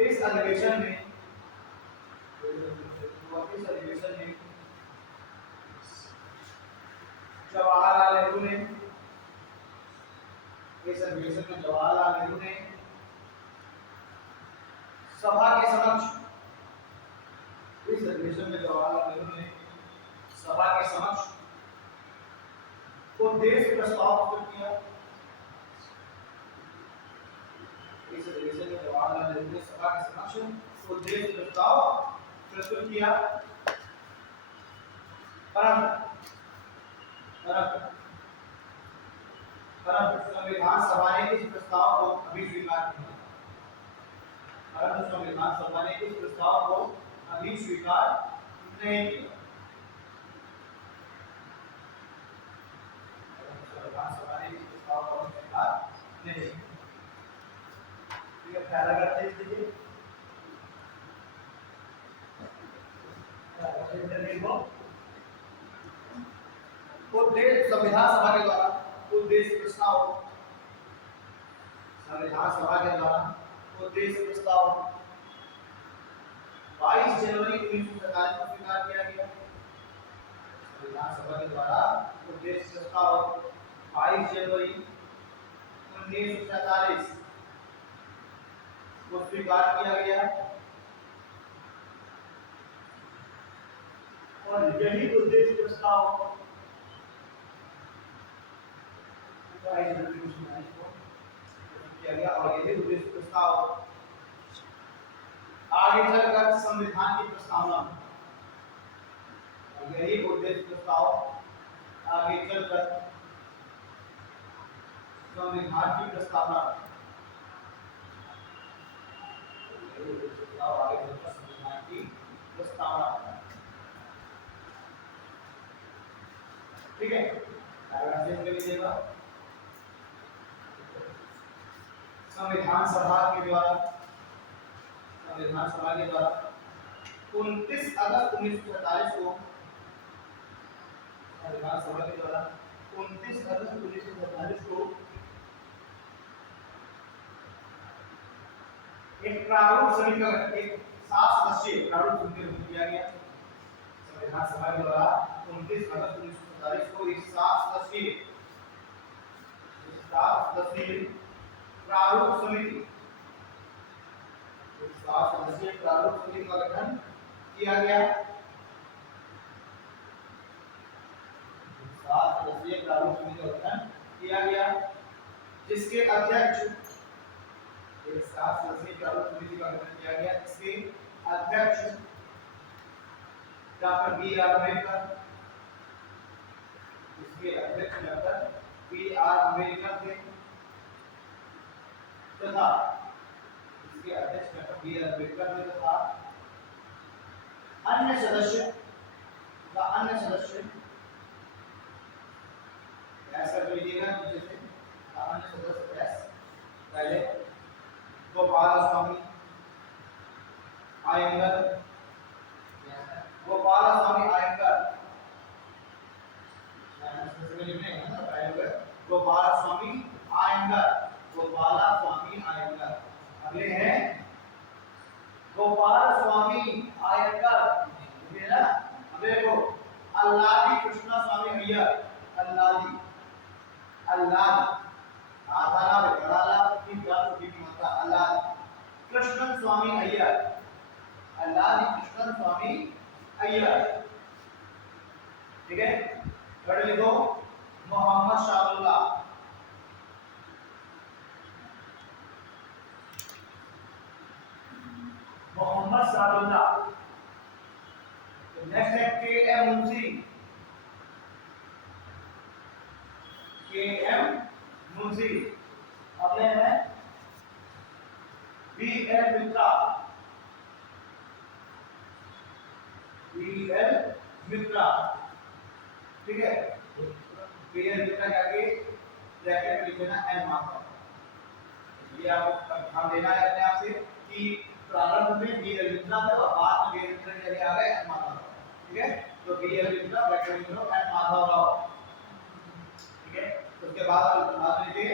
इस अधिवेशन में जवाहरलाल नेहरू ने सभा के समक्ष उद्देश्य प्रस्ताव प्रस्तुत किया। इस अधिवेशन में जवाहरलाल नेहरू ने सभा के समक्ष उद्देश्य प्रस्ताव प्रस्तुत किया, परंतु परंतु संविधान सभा ने इस प्रस्ताव को अभी स्वीकार नहीं किया। परंतु संविधान सभा ने इस प्रस्ताव को अभी स्वीकार नहीं किया। संविधान सभा ने इस प्रस्ताव को स्वीकार नहीं किया। ठीक है, पैराग्राफ देख लीजिए। उद्देश्य संविधान सभा के द्वारा उद्देश्य प्रस्ताव संविधान सभा के द्वारा उद्देश्य प्रस्ताव 22 जनवरी 1947 को स्वीकार किया गया। संविधान सभा के द्वारा उद्देश्य प्रस्ताव 22 जनवरी 1947 को स्वीकार किया गया और यही उद्देश्य प्रस्ताव किया गया और यही उद्देश्य प्रस्ताव आगे चलकर संविधान की प्रस्तावना और यही उद्देश्य प्रस्ताव आगे चलकर संविधान की प्रस्तावना आगे चलकर संविधान की प्रस्तावना। ठीक है, संविधान सभा के द्वारा 29 अगस्त 1947 को संविधान सभा के द्वारा 29 अगस्त 1947 को एक प्रारूप समिति का एक 7 सदस्यीय प्रारूप समिति का गठन किया गया। संविधान सभा के द्वारा 29 अगस्त 1947 को एक 7 सदस्यीय प्रारूप समिति प्रारूप समिति का गठन किया गया। 7 सदस्यीय प्रारूप समिति का गठन किया गया जिसके अध्यक्ष 7 सदस्यीय प्रारूप समिति का गठन किया गया इसके अध्यक्ष डॉक्टर बी आर अम्बेडकर इसके अध्यक्ष डॉक्टर बी आर अम्बेडकर थे तथा इसके अध्यक्ष डॉक्टर बी आर अम्बेडकर थे तथा अन्य सदस्य ऐसा कर लीजिएगा जैसे अन्य सदस्य पहले गोपाल स्वामी आयंगर गोपाल स्वामी आयंगर। अगले हैं गोपाल स्वामी आयंगर, ठीक है ना। अब देखो अल्लादी कृष्णा स्वामी अय्यर, अल्लादी आधारा बड़ाला की बात की मात्रा अल्लादी कृष्णन स्वामी अय्यर, अल्लादी कृष्णन स्वामी अय्यर। ठीक है, पढ़ लिखो मोहम्मद शाहरुल्लाह, मोहम्मद शाहरुल्लाह। नेक्स्ट है के एम मुंशी, के एम मुंशी। अगले हैं बी एल मित्रा, बी एल मित्रा। ठीक है, बी एल मित्रा जाके ब्रैकेट में लिख देना एम मार्क। ये आपको ध्यान देना है अपने आप से कि प्रारंभ में बी एल मित्रा था और बाद में बी एल मित्रा के आ गए एम माधव। ठीक है, तो बी एल मित्रा ब्रैकेट में लिखो एम माधव राव। ठीक है, उसके बाद आप लिखिए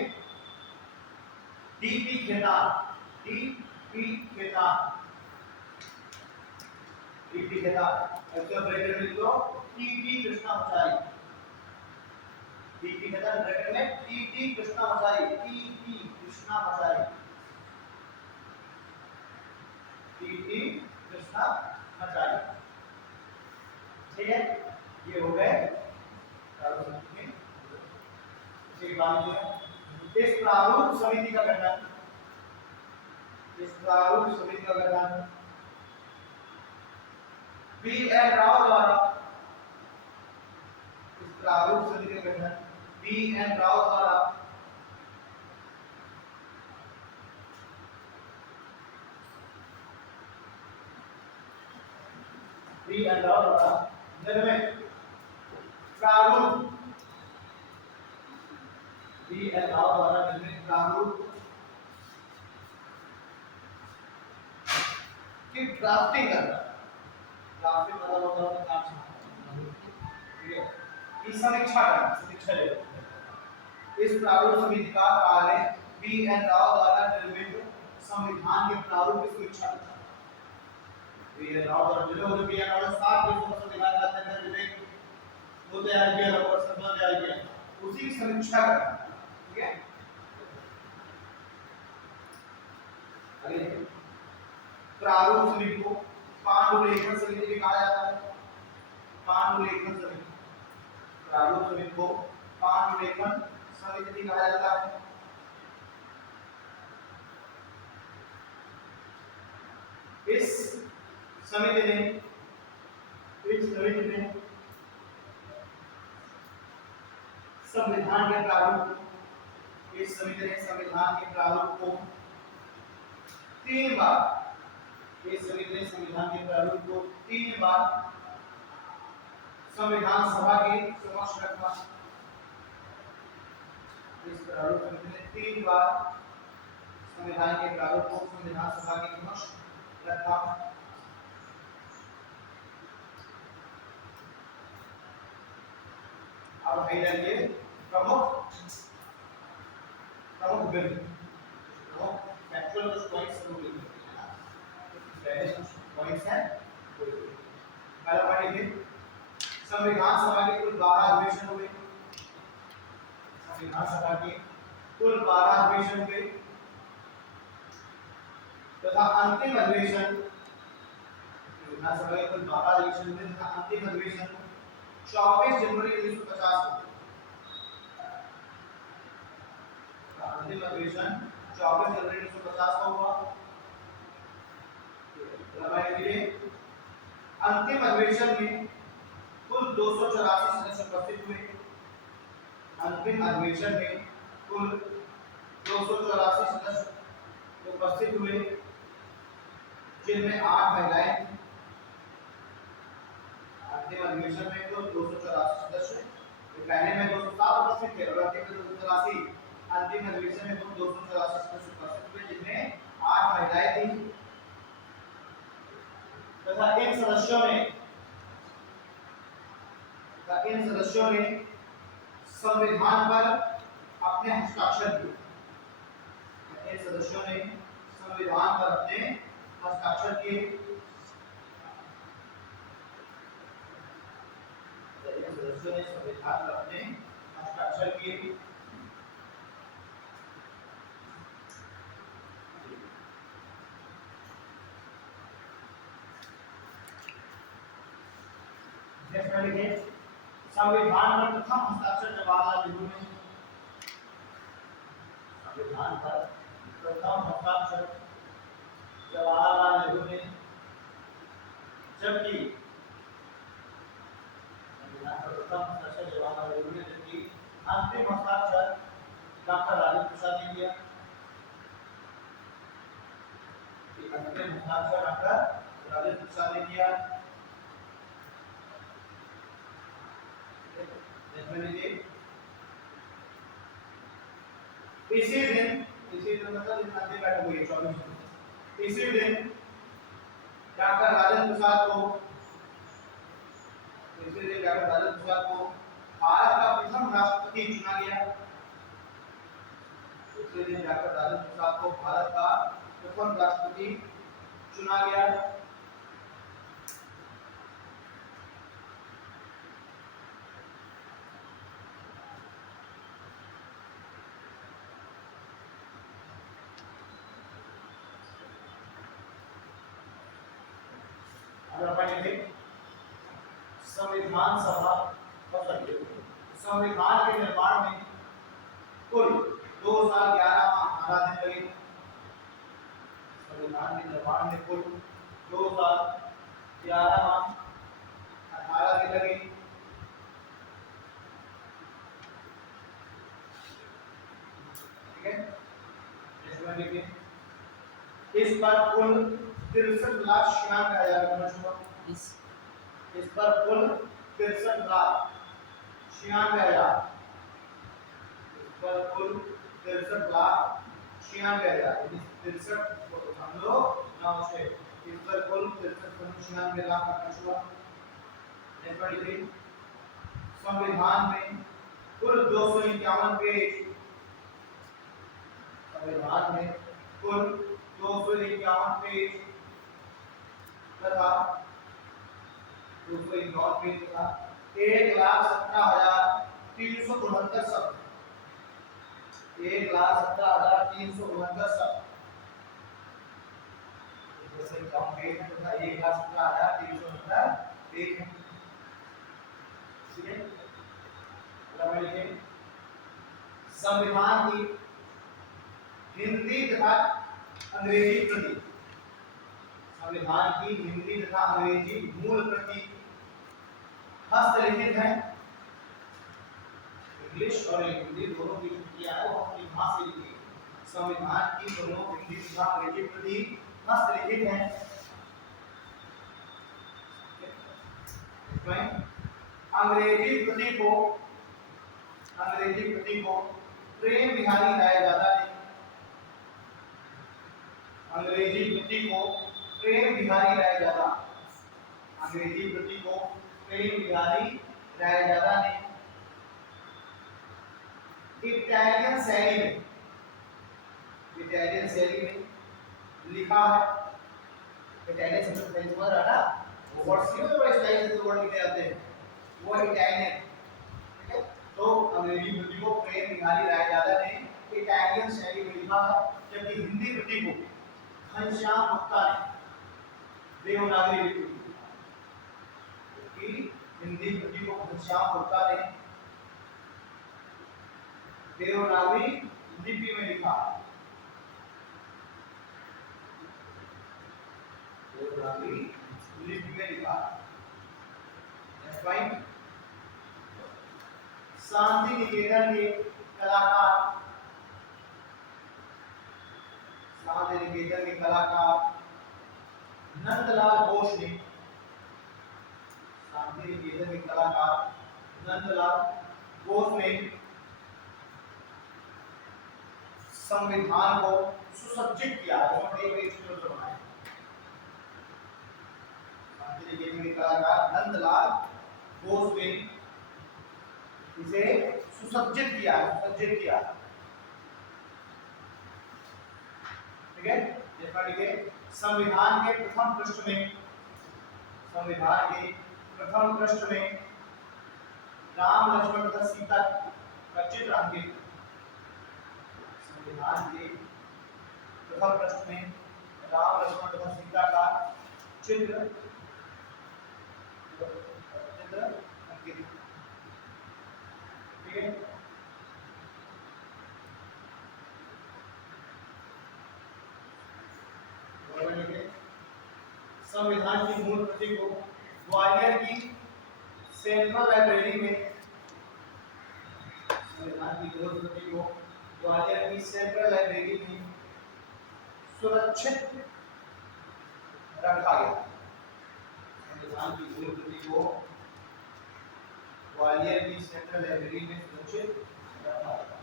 DP Khaitan, DP Khaitan, DP Khaitan. इसके ब्रैकेट में लिखो TT Krishnachari, DP Khaitan bracket में TT Krishnachari, TT Krishnachari, TT Krishnachari. ठीक है, ये हो गए इस प्रारूप समिति का गठन, बी एन राव द्वारा, इस प्रारूप समिति का गठन बी एन राव द्वारा निर्मित प्रारूप बी एन राव द्वारा निर्मित प्रारूप की ड्राफ्टिंग करना। ड्राफ्टिंग मतलब होता है काम ठीक है, की समीक्षा करना, समीक्षा लेना। इस प्रारूप समिति का कार्य बी एन राव द्वारा निर्मित संविधान के प्रारूप की समीक्षा करना। बी एन राव द्वारा जो बी एन राव 7 देशों का संविधान का अध्ययन विवेक वो तैयार किया और संविधान तैयार किया, उसी की समीक्षा करना। ठीक है, आगे प्रारूप समिति को पांडुलेखन समिति भी कहा जाता है। पांडुलेखन समिति, प्रारूप समिति को पांडुलेखन समिति भी कहा जाता है। इस समिति ने संविधान के प्रारूप को 3 बार संविधान सभा के समक्ष रखा। इस प्रारूप समिति ने 3 बार संविधान के प्रारूप को संविधान सभा के समक्ष रखा। अब हाइलाइट प्रमुख बिंदु, प्रमुख फैक्चुअल पॉइंट्स को लिखते हैं। पहले पॉइंट्स हैं, पहला पॉइंट है संविधान सभा के कुल 12 अधिवेशन हुए। संविधान सभा के कुल 12 अधिवेशन हुए तथा अंतिम अधिवेशन, संविधान सभा के कुल 12 अधिवेशन हुए तथा अंतिम अधिवेशन 24 जनवरी 1950 को। अंतिम अधिवेशन 24 जनवरी 1950 को हुआ। अंतिम अधिवेशन में कुल 284 सदस्य उपस्थित हुए। अंतिम अधिवेशन में कुल 284 सदस्य उपस्थित हुए, जिनमें 8 महिलाएं थीं। अंतिम अधिवेशन में कुल 284 सदस्य, पहले में 207 उपस्थित थे और अंतिम में 284। अंतिम अधिवेशन में कुल 284 सदस्य उपस्थित हुए, जिनमें 8 महिलाएं थीं तथा इन सदस्यों ने संविधान पर अपने हस्ताक्षर किए। इन सदस्यों ने संविधान पर अपने हस्ताक्षर किए। सदस्यों ने संविधान पर अपने हस्ताक्षर किए। संविधान पर प्रथम हस्ताक्षर जवाहरलाल नेहरू ने। संविधान पर प्रथम हस्ताक्षर जवाहरलाल नेहरू ने, जबकि संविधान पर प्रथम हस्ताक्षर जवाहरलाल नेहरू ने, जबकि अंतिम हस्ताक्षर डॉक्टर राजेंद्र प्रसाद ने किया। अंतिम हस्ताक्षर डॉक्टर राजेंद्र प्रसाद ने किया। इसी दिन मतलब अंतिम बैठक हुई 24। इसी दिन डॉक्टर राजेंद्र प्रसाद को भारत का प्रथम राष्ट्रपति चुना गया। इसी दिन डॉक्टर राजेंद्र प्रसाद को भारत का प्रथम राष्ट्रपति चुना गया। संविधान सभा संविधान के निर्माण में कुल 2011 18 दिन लगे। संविधान के निर्माण में कुल 2011 18 दिन लगे। इसमें लिखिए इस पर कुल 63,96,000 रुपये शुरू। इस पर कुल 63,96,000, इस पर कुल 63,96,000, 63 को हम लोग 9 से इस पर कुल 63,96,000 का खर्च हुआ। नेक्स्ट लिखिए संविधान में कुल 251 पेज, संविधान में कुल 251 पेज तथा 251 पेज तथा 1,17,369 शब्द, 1,17,369 शब्द जैसे कम पेज तथा 1,17,369 पेज है। ठीक है, संविधान की हिंदी तथा अंग्रेजी प्रति, संविधान की हिंदी तथा अंग्रेजी मूल प्रति हस्तलिखित है। इंग्लिश और हिंदी दोनों की किया है वो अपनी भाषा से लिखी है। संविधान की दोनों हिंदी तथा अंग्रेजी प्रति हस्तलिखित है। अंग्रेजी प्रति को प्रेम बिहारी रायजादा ने, अंग्रेजी प्रति को प्रेम बिहारी रायजादा, अंग्रेजी प्रति को प्रेम बिहारी रायजादा ने इटालियन शैली में लिखा है। इटालियन शब्द फ्रेंच वर्ड है ना, वर्ड सी में बड़े स्टाइल से वर्ड लिखे जाते हैं, वो इटालियन। ठीक है, तो अंग्रेजी प्रति को प्रेम बिहारी रायजादा ने इटालियन शैली में लिखा है, जबकि हिंदी प्रति को घनश्याम गुप्ता ने देवनागरी लिपि, जबकि हिंदी प्रति को घनश्याम गुप्ता ने देवनागरी लिपि में लिखा, देवनागरी लिपि में लिखा। नेक्स्ट पॉइंट, शांति निकेतन के कलाकार, शांति निकेतन के कलाकार नंदलाल घोष ने, शांति निकेतन के कलाकार नंदलाल घोष ने संविधान को सुसज्जित किया है। शांति निकेतन के कलाकार नंदलाल घोष ने इसे सुसज्जित किया, सुसज्जित किया। ठीक है, जैसा लिखे संविधान के प्रथम पृष्ठ में, संविधान के प्रथम पृष्ठ में राम लक्ष्मण तथा सीता का चित्र अंकित। संविधान के प्रथम पृष्ठ में राम लक्ष्मण तथा सीता का चित्र अंकित। ठीक है, संविधान की मूल प्रति को ग्वालियर की सेंट्रल लाइब्रेरी में, संविधान की मूल प्रति को ग्वालियर की सेंट्रल लाइब्रेरी में सुरक्षित रखा गया। संविधान की मूल प्रति को ग्वालियर की सेंट्रल लाइब्रेरी में सुरक्षित रखा गया।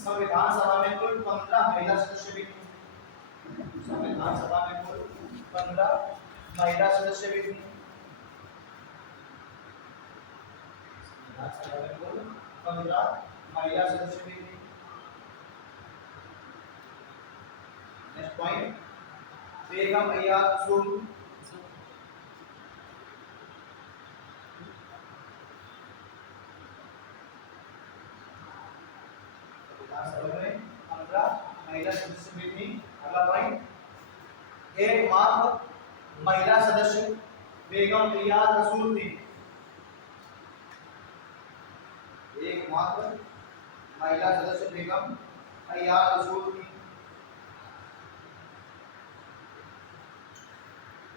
संविधान सभा में कुल 15 महिला सदस्य भी थे। संविधान सभा में कुल 15 महिला सदस्य भी थे। संविधान सभा में कुल 15 महिला सदस्य भी थे। नेक्स्ट पॉइंट, बेगम अय्याज रसूल, महिला सदस्य भी थी। अगला पॉइंट, एकमात्र महिला सदस्य बेगम अय्याज रसूल थी। एकमात्र महिला सदस्य बेगम हयात उसूल थी।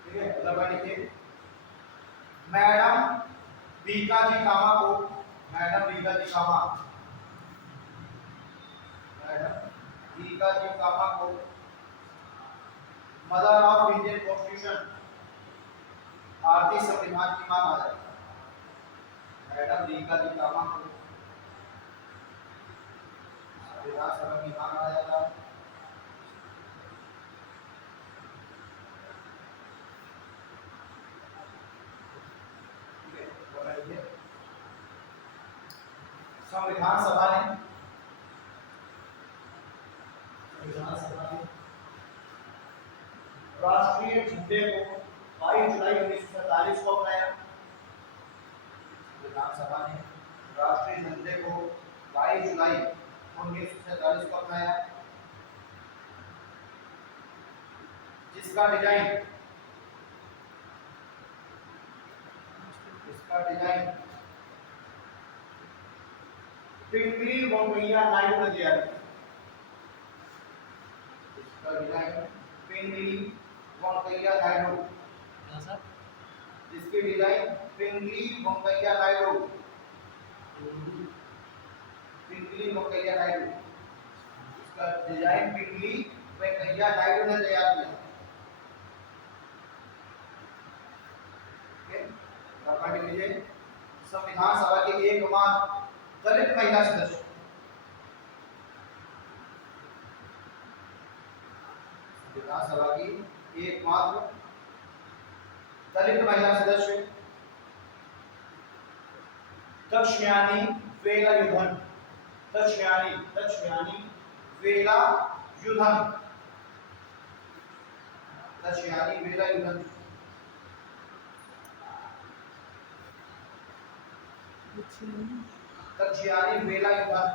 ठीक है, अगला लिखिए मैडम बीकाजी कामा को, मैडम बीकाजी कामा, मैडम बीकाजी कामा को मदर ऑफ इंडियन कॉन्स्टिट्यूशन, भारतीय संविधान की मां माना जाता है। मैडम बीकाजी कामा को संविधान सभा की मां माना जाता है। संविधान सभा ने राष्ट्रीय झंडे को 22 जुलाई 1947 को अपनाया। संविधान सभा ने राष्ट्रीय झंडे को 22 जुलाई 1947 को अपनाया, जिसका डिजाइन पिंगली वेंकैया नायडू ने दिया। इसका डिजाइन पिंगली वेंकैया नायडू, जिसकी डिजाइन पिंगली वेंकैया नायडू, पिंगली वेंकैया नायडू, इसका डिजाइन पिंगली वेंकैया नायडू ने तैयार किया। संविधान सभा की एकमात्र दलित महिला सदस्य, संविधान सभा की एकमात्र दलित महिला सदस्य दक्षयानी वेलायुधन, दक्षयानी वेलायुधन, दक्षयानी वेलायुधन, दक्षयानी वेलायुधन,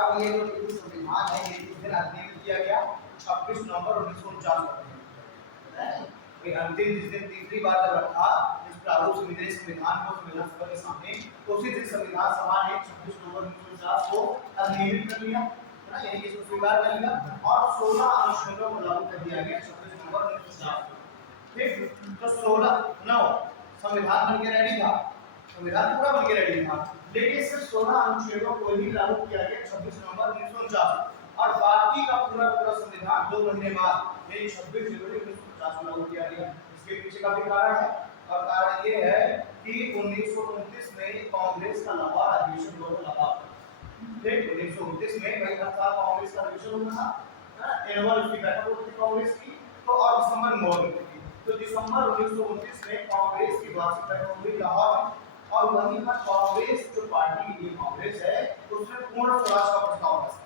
अब ये जो हिंदू संविधान है ये किस दिन अधिनियम किया गया 26 नवंबर 1949 को। ये अंतिम जिस दिन तीसरी बार जब रखा इस प्रारूप से विधेयक संविधान को संविधान सभा के सामने, तो उसी दिन संविधान सभा ने 26 नवंबर 1949 को अधिनियमित कर लिया, है ना, यानी कि इसको स्वीकार कर लिया और 16 अनुच्छेदों को लागू कर दिया गया 26 नवंबर 1949। ठीक, तो 16 9 संविधान बन के रेडी था, संविधान पूरा बन के रेडी था, लेकिन सिर्फ 16 अनुच्छेदों को ही लागू किया गया 26 नवंबर 1949 और बाकी का पूरा संविधान 2 महीने बाद यानी 26 जनवरी 1950 को लागू किया गया। इसके पीछे का भी कारण है और कारण ये है कि 1929 में कांग्रेस का लंबा अधिवेशन हुआ था। ठीक, 1929 में भाई हर साल कांग्रेस का अधिवेशन होता था, एनुअल की बैठक होती थी कांग्रेस की, तो और दिसंबर में होती थी। तो दिसंबर 1929 में कांग्रेस की वार्षिक बैठक हुई लाहौर में और वहीं पर कांग्रेस जो पार्टी की कांग्रेस है उसने पूर्ण स्वराज का प्रस्ताव रखा।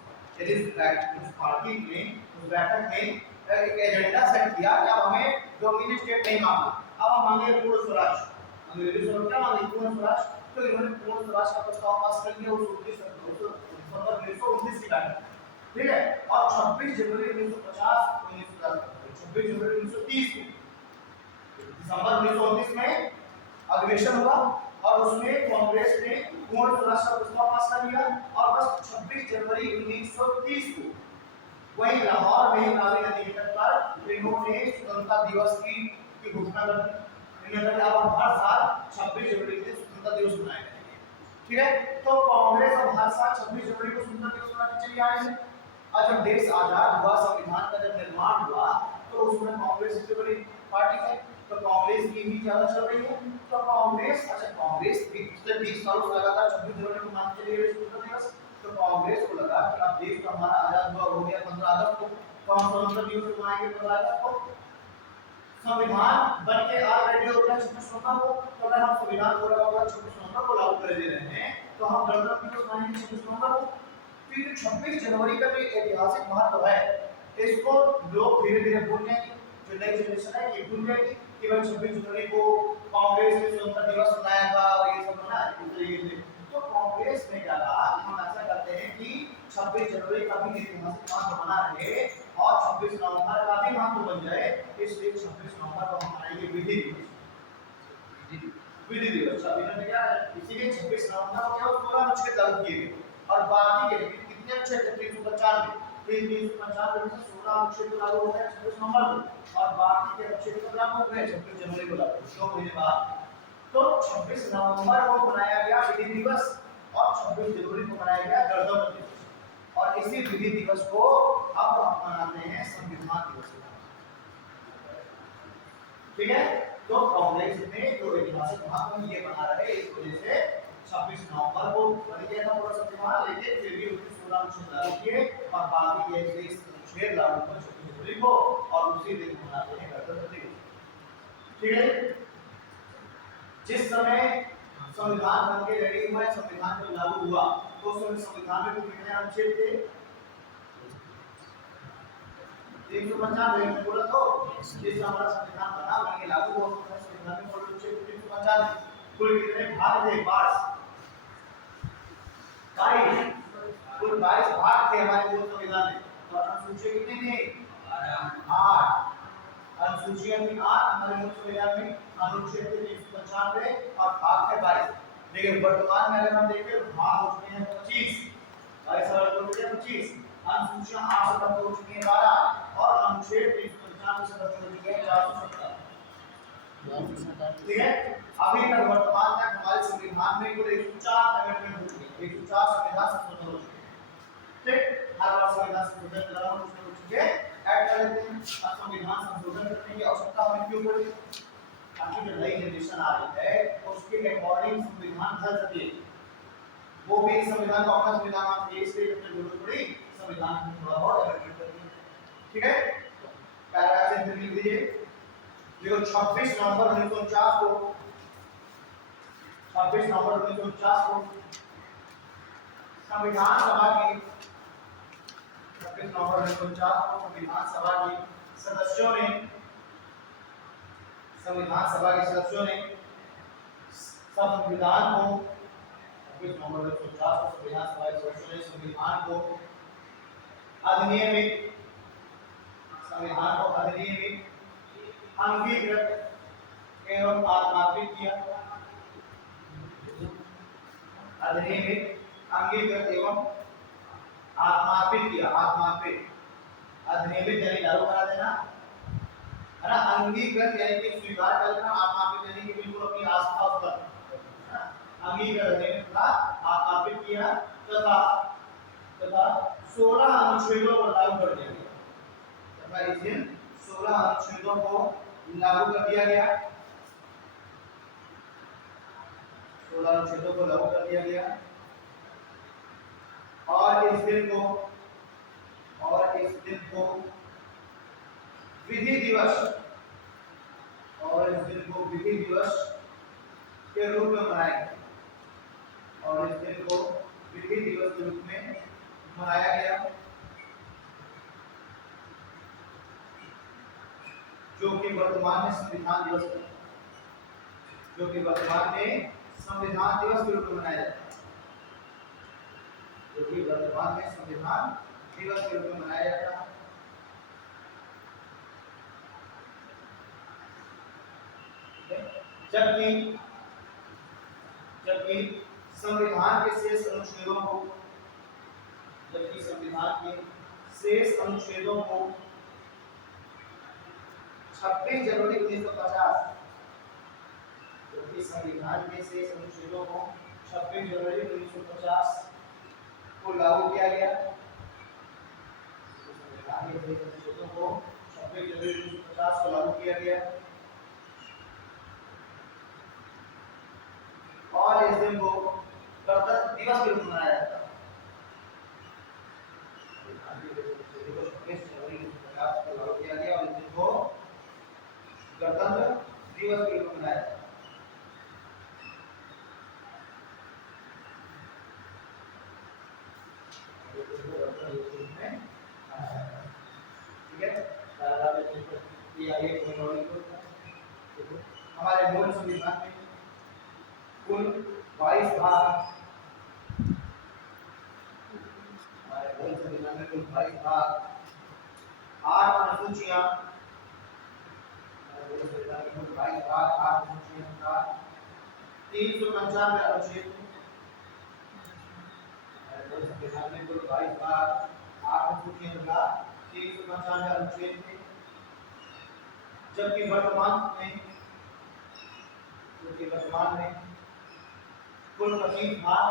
यदि उस पार्टी ने उस बैठक में एक एजेंडा सेट किया कि अब हमें डोमिनियन स्टेट नहीं मांगना, अब हम मांगे पूर्ण स्वराज। अंग्रेजी स्वराज क्या मांगे? पूर्ण स्वराज। तो इन्होंने पूर्ण स्वराज का प्रस्ताव पास कर दिया उस 1919 की तारीख, ठीक है। और 26 जनवरी 1950 26 जनवरी 1930 को दिसंबर 1929 में अधिवेशन हुआ और उसमें कांग्रेस ने पूर्ण स्वराज का प्रस्ताव पास कर दिया। और बस 26 जनवरी 1930 को वही लाहौर में रावी नदी के तट पर इन्होंने स्वतंत्रता दिवस की घोषणा कर दी। इन्होंने कहा अब हर साल 26 जनवरी को स्वतंत्रता दिवस मनाएंगे, ठीक है। तो कांग्रेस अब हर साल 26 जनवरी को स्वतंत्रता दिवस मनाती चली आ रही है। और जब देश आजाद हुआ, संविधान का जब निर्माण हुआ, तो उसमें कांग्रेस सबसे बड़ी पार्टी है, तो कांग्रेस की भी ज्यादा चल रही है। तो कांग्रेस, अच्छा कांग्रेस पिछले 20 सालों से लगातार 26 जनवरी को मानती चली आ रही है स्वतंत्रता दिवस। तो कांग्रेस को लगा कि अब देश तो हमारा आजाद हुआ हो गया 15 अगस्त को, तो हम स्वतंत्रता दिवस मनाएंगे 15 अगस्त को। संविधान बन के ऑलरेडी हो गया 26 नवंबर को, तो अगर हम संविधान को लगा हुआ 26 नवंबर को लागू कर दे रहे हैं, तो हम गणतंत्र दिवस मनाएंगे 26 नवंबर को। फिर 26 जनवरी का जो ऐतिहासिक महत्व है, इसको लोग धीरे-धीरे भूल जाएंगे, जो नई जनरेशन है ये भूल जाएगी कि भाई 26 जनवरी को कांग्रेस ने स्वतंत्रता दिवस मनाया था और ये सब मनाया इस तरीके से। तो कांग्रेस ने क्या कहा कि हम ऐसा करते हैं कि 26 जनवरी का भी ऐतिहासिक महत्व बना रहे और 26 नवंबर का भी महत्व बन जाए, इसलिए 26 नवंबर को हम मनाएंगे विधि दिवस। विधि दिवस इन्होंने क्या, इसीलिए 26 नवंबर को केवल 16 अनुच्छेद लागू किए गए और बाकी के कितने अनुच्छेद थे? 395 395 में से 16 अनुच्छेद लागू हो गए 26 नवंबर को और बाकी के अनुच्छेद लागू हो गए 26 जनवरी को लागू, 2 महीने बाद। तो 26 नवंबर को मनाया गया विधि दिवस और 26 जनवरी को मनाया गया गणतंत्र दिवस। और इसी विधि दिवस को अब हम मनाते हैं संविधान दिवस, ठीक है। तो कांग्रेस ने जो ऐतिहासिक महत्व ये बना रहे, इस वजह से 26 नवंबर को बन गया था पूरा संविधान, लेकिन फिर भी उसमें 16 अनुच्छेद लागू किए और बाकी के 23 अनुच्छेद लागू कर 26 जनवरी को और उसी दिन मनाते हैं गणतंत्र दिवस, ठीक है। जिस समय संविधान बन के रेडी हुआ, संविधान जब लागू हुआ, तो उस समय संविधान में कितने अनुच्छेद थे? 395 में बोला तो जिस हमारा संविधान बना बन के लागू हुआ, तो संविधान में बोला अनुच्छेद 395 कुल कितने भाग थे? 22 कुल 22 भाग थे हमारे मूल संविधान में। तो अनुसूचियां कितनी थी? 8 अनुसूचियां थी 8 हमारे मूल संविधान में, अनुच्छेद थे 395 और भाग थे 22। लेकिन वर्तमान में अगर हम देखें तो भाग हो चुके हैं 25, 22 और 25, अनुसूचियां 8 से कम हो चुकी हैं 12 और अनुच्छेद 395 से कम हो चुके हैं 470, ठीक है। अभी तक वर्तमान तक हमारे संविधान में कुल 104 अमेंडमेंट हो चुके हैं, 104 संविधान संशोधन हो चुके हैं, ठीक। हर बार संविधान संशोधन कराना उसमें कुछ चीजें ऐड कर लेते हैं। संविधान संशोधन करने की आवश्यकता हमें क्यों पड़ी? ताकि जो नई जनरेशन आ रही है उसके अकॉर्डिंग संविधान ढल सके, वो भी संविधान को अपना संविधान मानते हैं, इसलिए अपने जरूरत पड़ी संविधान में थोड़ा बहुत अमेंडमेंट करनी, ठीक है। पैराग्राफ से लिख दीजिए, देखो 26 नवंबर 1949 को 26 नवंबर 1949 को संविधान सभा की 26 नवंबर 1949 को संविधान सभा के सदस्यों ने संविधान को 26 नवंबर 1949 को संविधान सभा के सदस्यों ने संविधान को अधिनियमित अंगीकृत एवं आत्मार्पित किया। अधिनियमित अंगीकृत एवं आत्मार्पित किया। अधिनियमित यानी लागू करा देना, है ना। अंगीकृत यानी कि स्वीकार कर लेना, आत्मार्पित यानी कि बिल्कुल अपनी आस्था पर, अंगीकृत यानी आत्मार्पित किया तथा 16 अनुच्छेदों को लागू कर दिया गया। तथा इस दिन 16 अनुच्छेदों को लागू कर दिया गया, 16 अनुच्छेदों को लागू कर दिया गया और इस दिन को विधि दिवस के रूप में मनाया गया और इस दिन को विधि दिवस के रूप में मनाया गया। जो कि वर्तमान में संविधान दिवस है, जो कि वर्तमान में संविधान दिवस के रूप में मनाया जाता है, जो कि वर्तमान में संविधान दिवस के रूप में मनाया जाता है। जबकि जबकि संविधान के शेष अनुच्छेदों को जबकि संविधान के शेष अनुच्छेदों को 26 जनवरी 1950 जबकि संविधान के शेष अनुच्छेदों को 26 जनवरी 1950 को लागू किया गया। संविधान के शेष अनुच्छेदों को 26 जनवरी 1950 को लागू किया गया और इस दिन को गणतंत्र दिवस के रूप में मनाया जाता है। किया गया और इस दिन को गणतंत्र दिवस के रूप में मनाया जाता है। ठीक है, हमारे मूल संविधान में कुल 22 भाग, हमारे मूल संविधान में कुल 22 भाग, 8 अनुसूचियां, हमारे मूल संविधान में कुल 22 भाग, 8 अनुसूचियां, 395 अनुच्छेद, हमारे मूल संविधान में कुल 22 भाग, 8 अनुसूचियां, 395 अनुच्छेद थे। जबकि वर्तमान में कुल 25 भाग,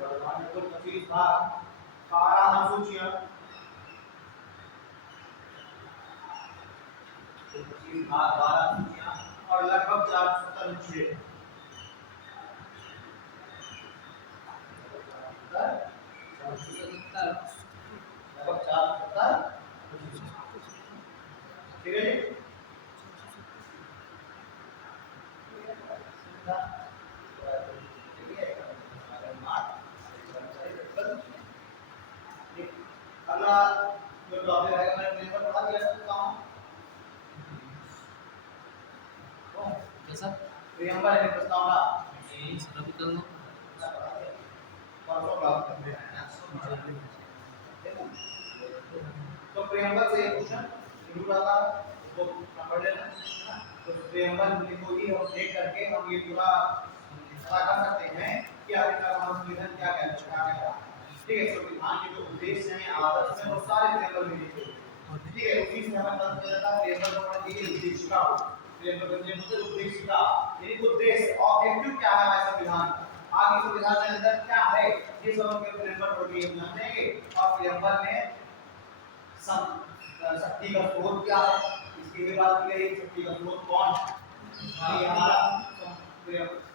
वर्तमान में कुल 25 भाग, 12 अनुसूचियां, 25 भाग, 12 अनुसूचियां और लगभग 470 अनुच्छेद। लगभग 470, ठीक है जी। अगला जो टॉपिक है मैंने प्रिंट पर पढ़ा दिया सकता हूं कैसा प्रियम्बल है प्रस्तावना ये सर अभी कर लो परसों क्लास करते हैं। तो प्रियम्बल से एक क्वेश्चन जरूर आता है तो पढ़ लेना, तो प्रियम्बल को ही हम देख करके हम ये पूरा पता कर सकते हैं कि आगे का हमारा संविधान क्या कहता है। ठीक है, संविधान के जो उद्देश्य हैं, आदर्श हैं, वो सारे प्रियम्बल में लिखे हुए हैं। ठीक है, उसी से हमें पता चलता है प्रियम्बल को पढ़ने की उद्देशिका, प्रियम्बल के मतलब उद्देशिका, यानी उद्देश्य, ऑब्जेक्टिव क्या है हमारे संविधान का, आगे संविधान के अंदर क्या है, ये सब हम प्रियम्बल पढ़ के जानेंगे। और प्रियम्बल में शक्ति का स्रोत क्या है, इसकी भी बात की गई। शक्ति का स्रोत कौन है, हमारा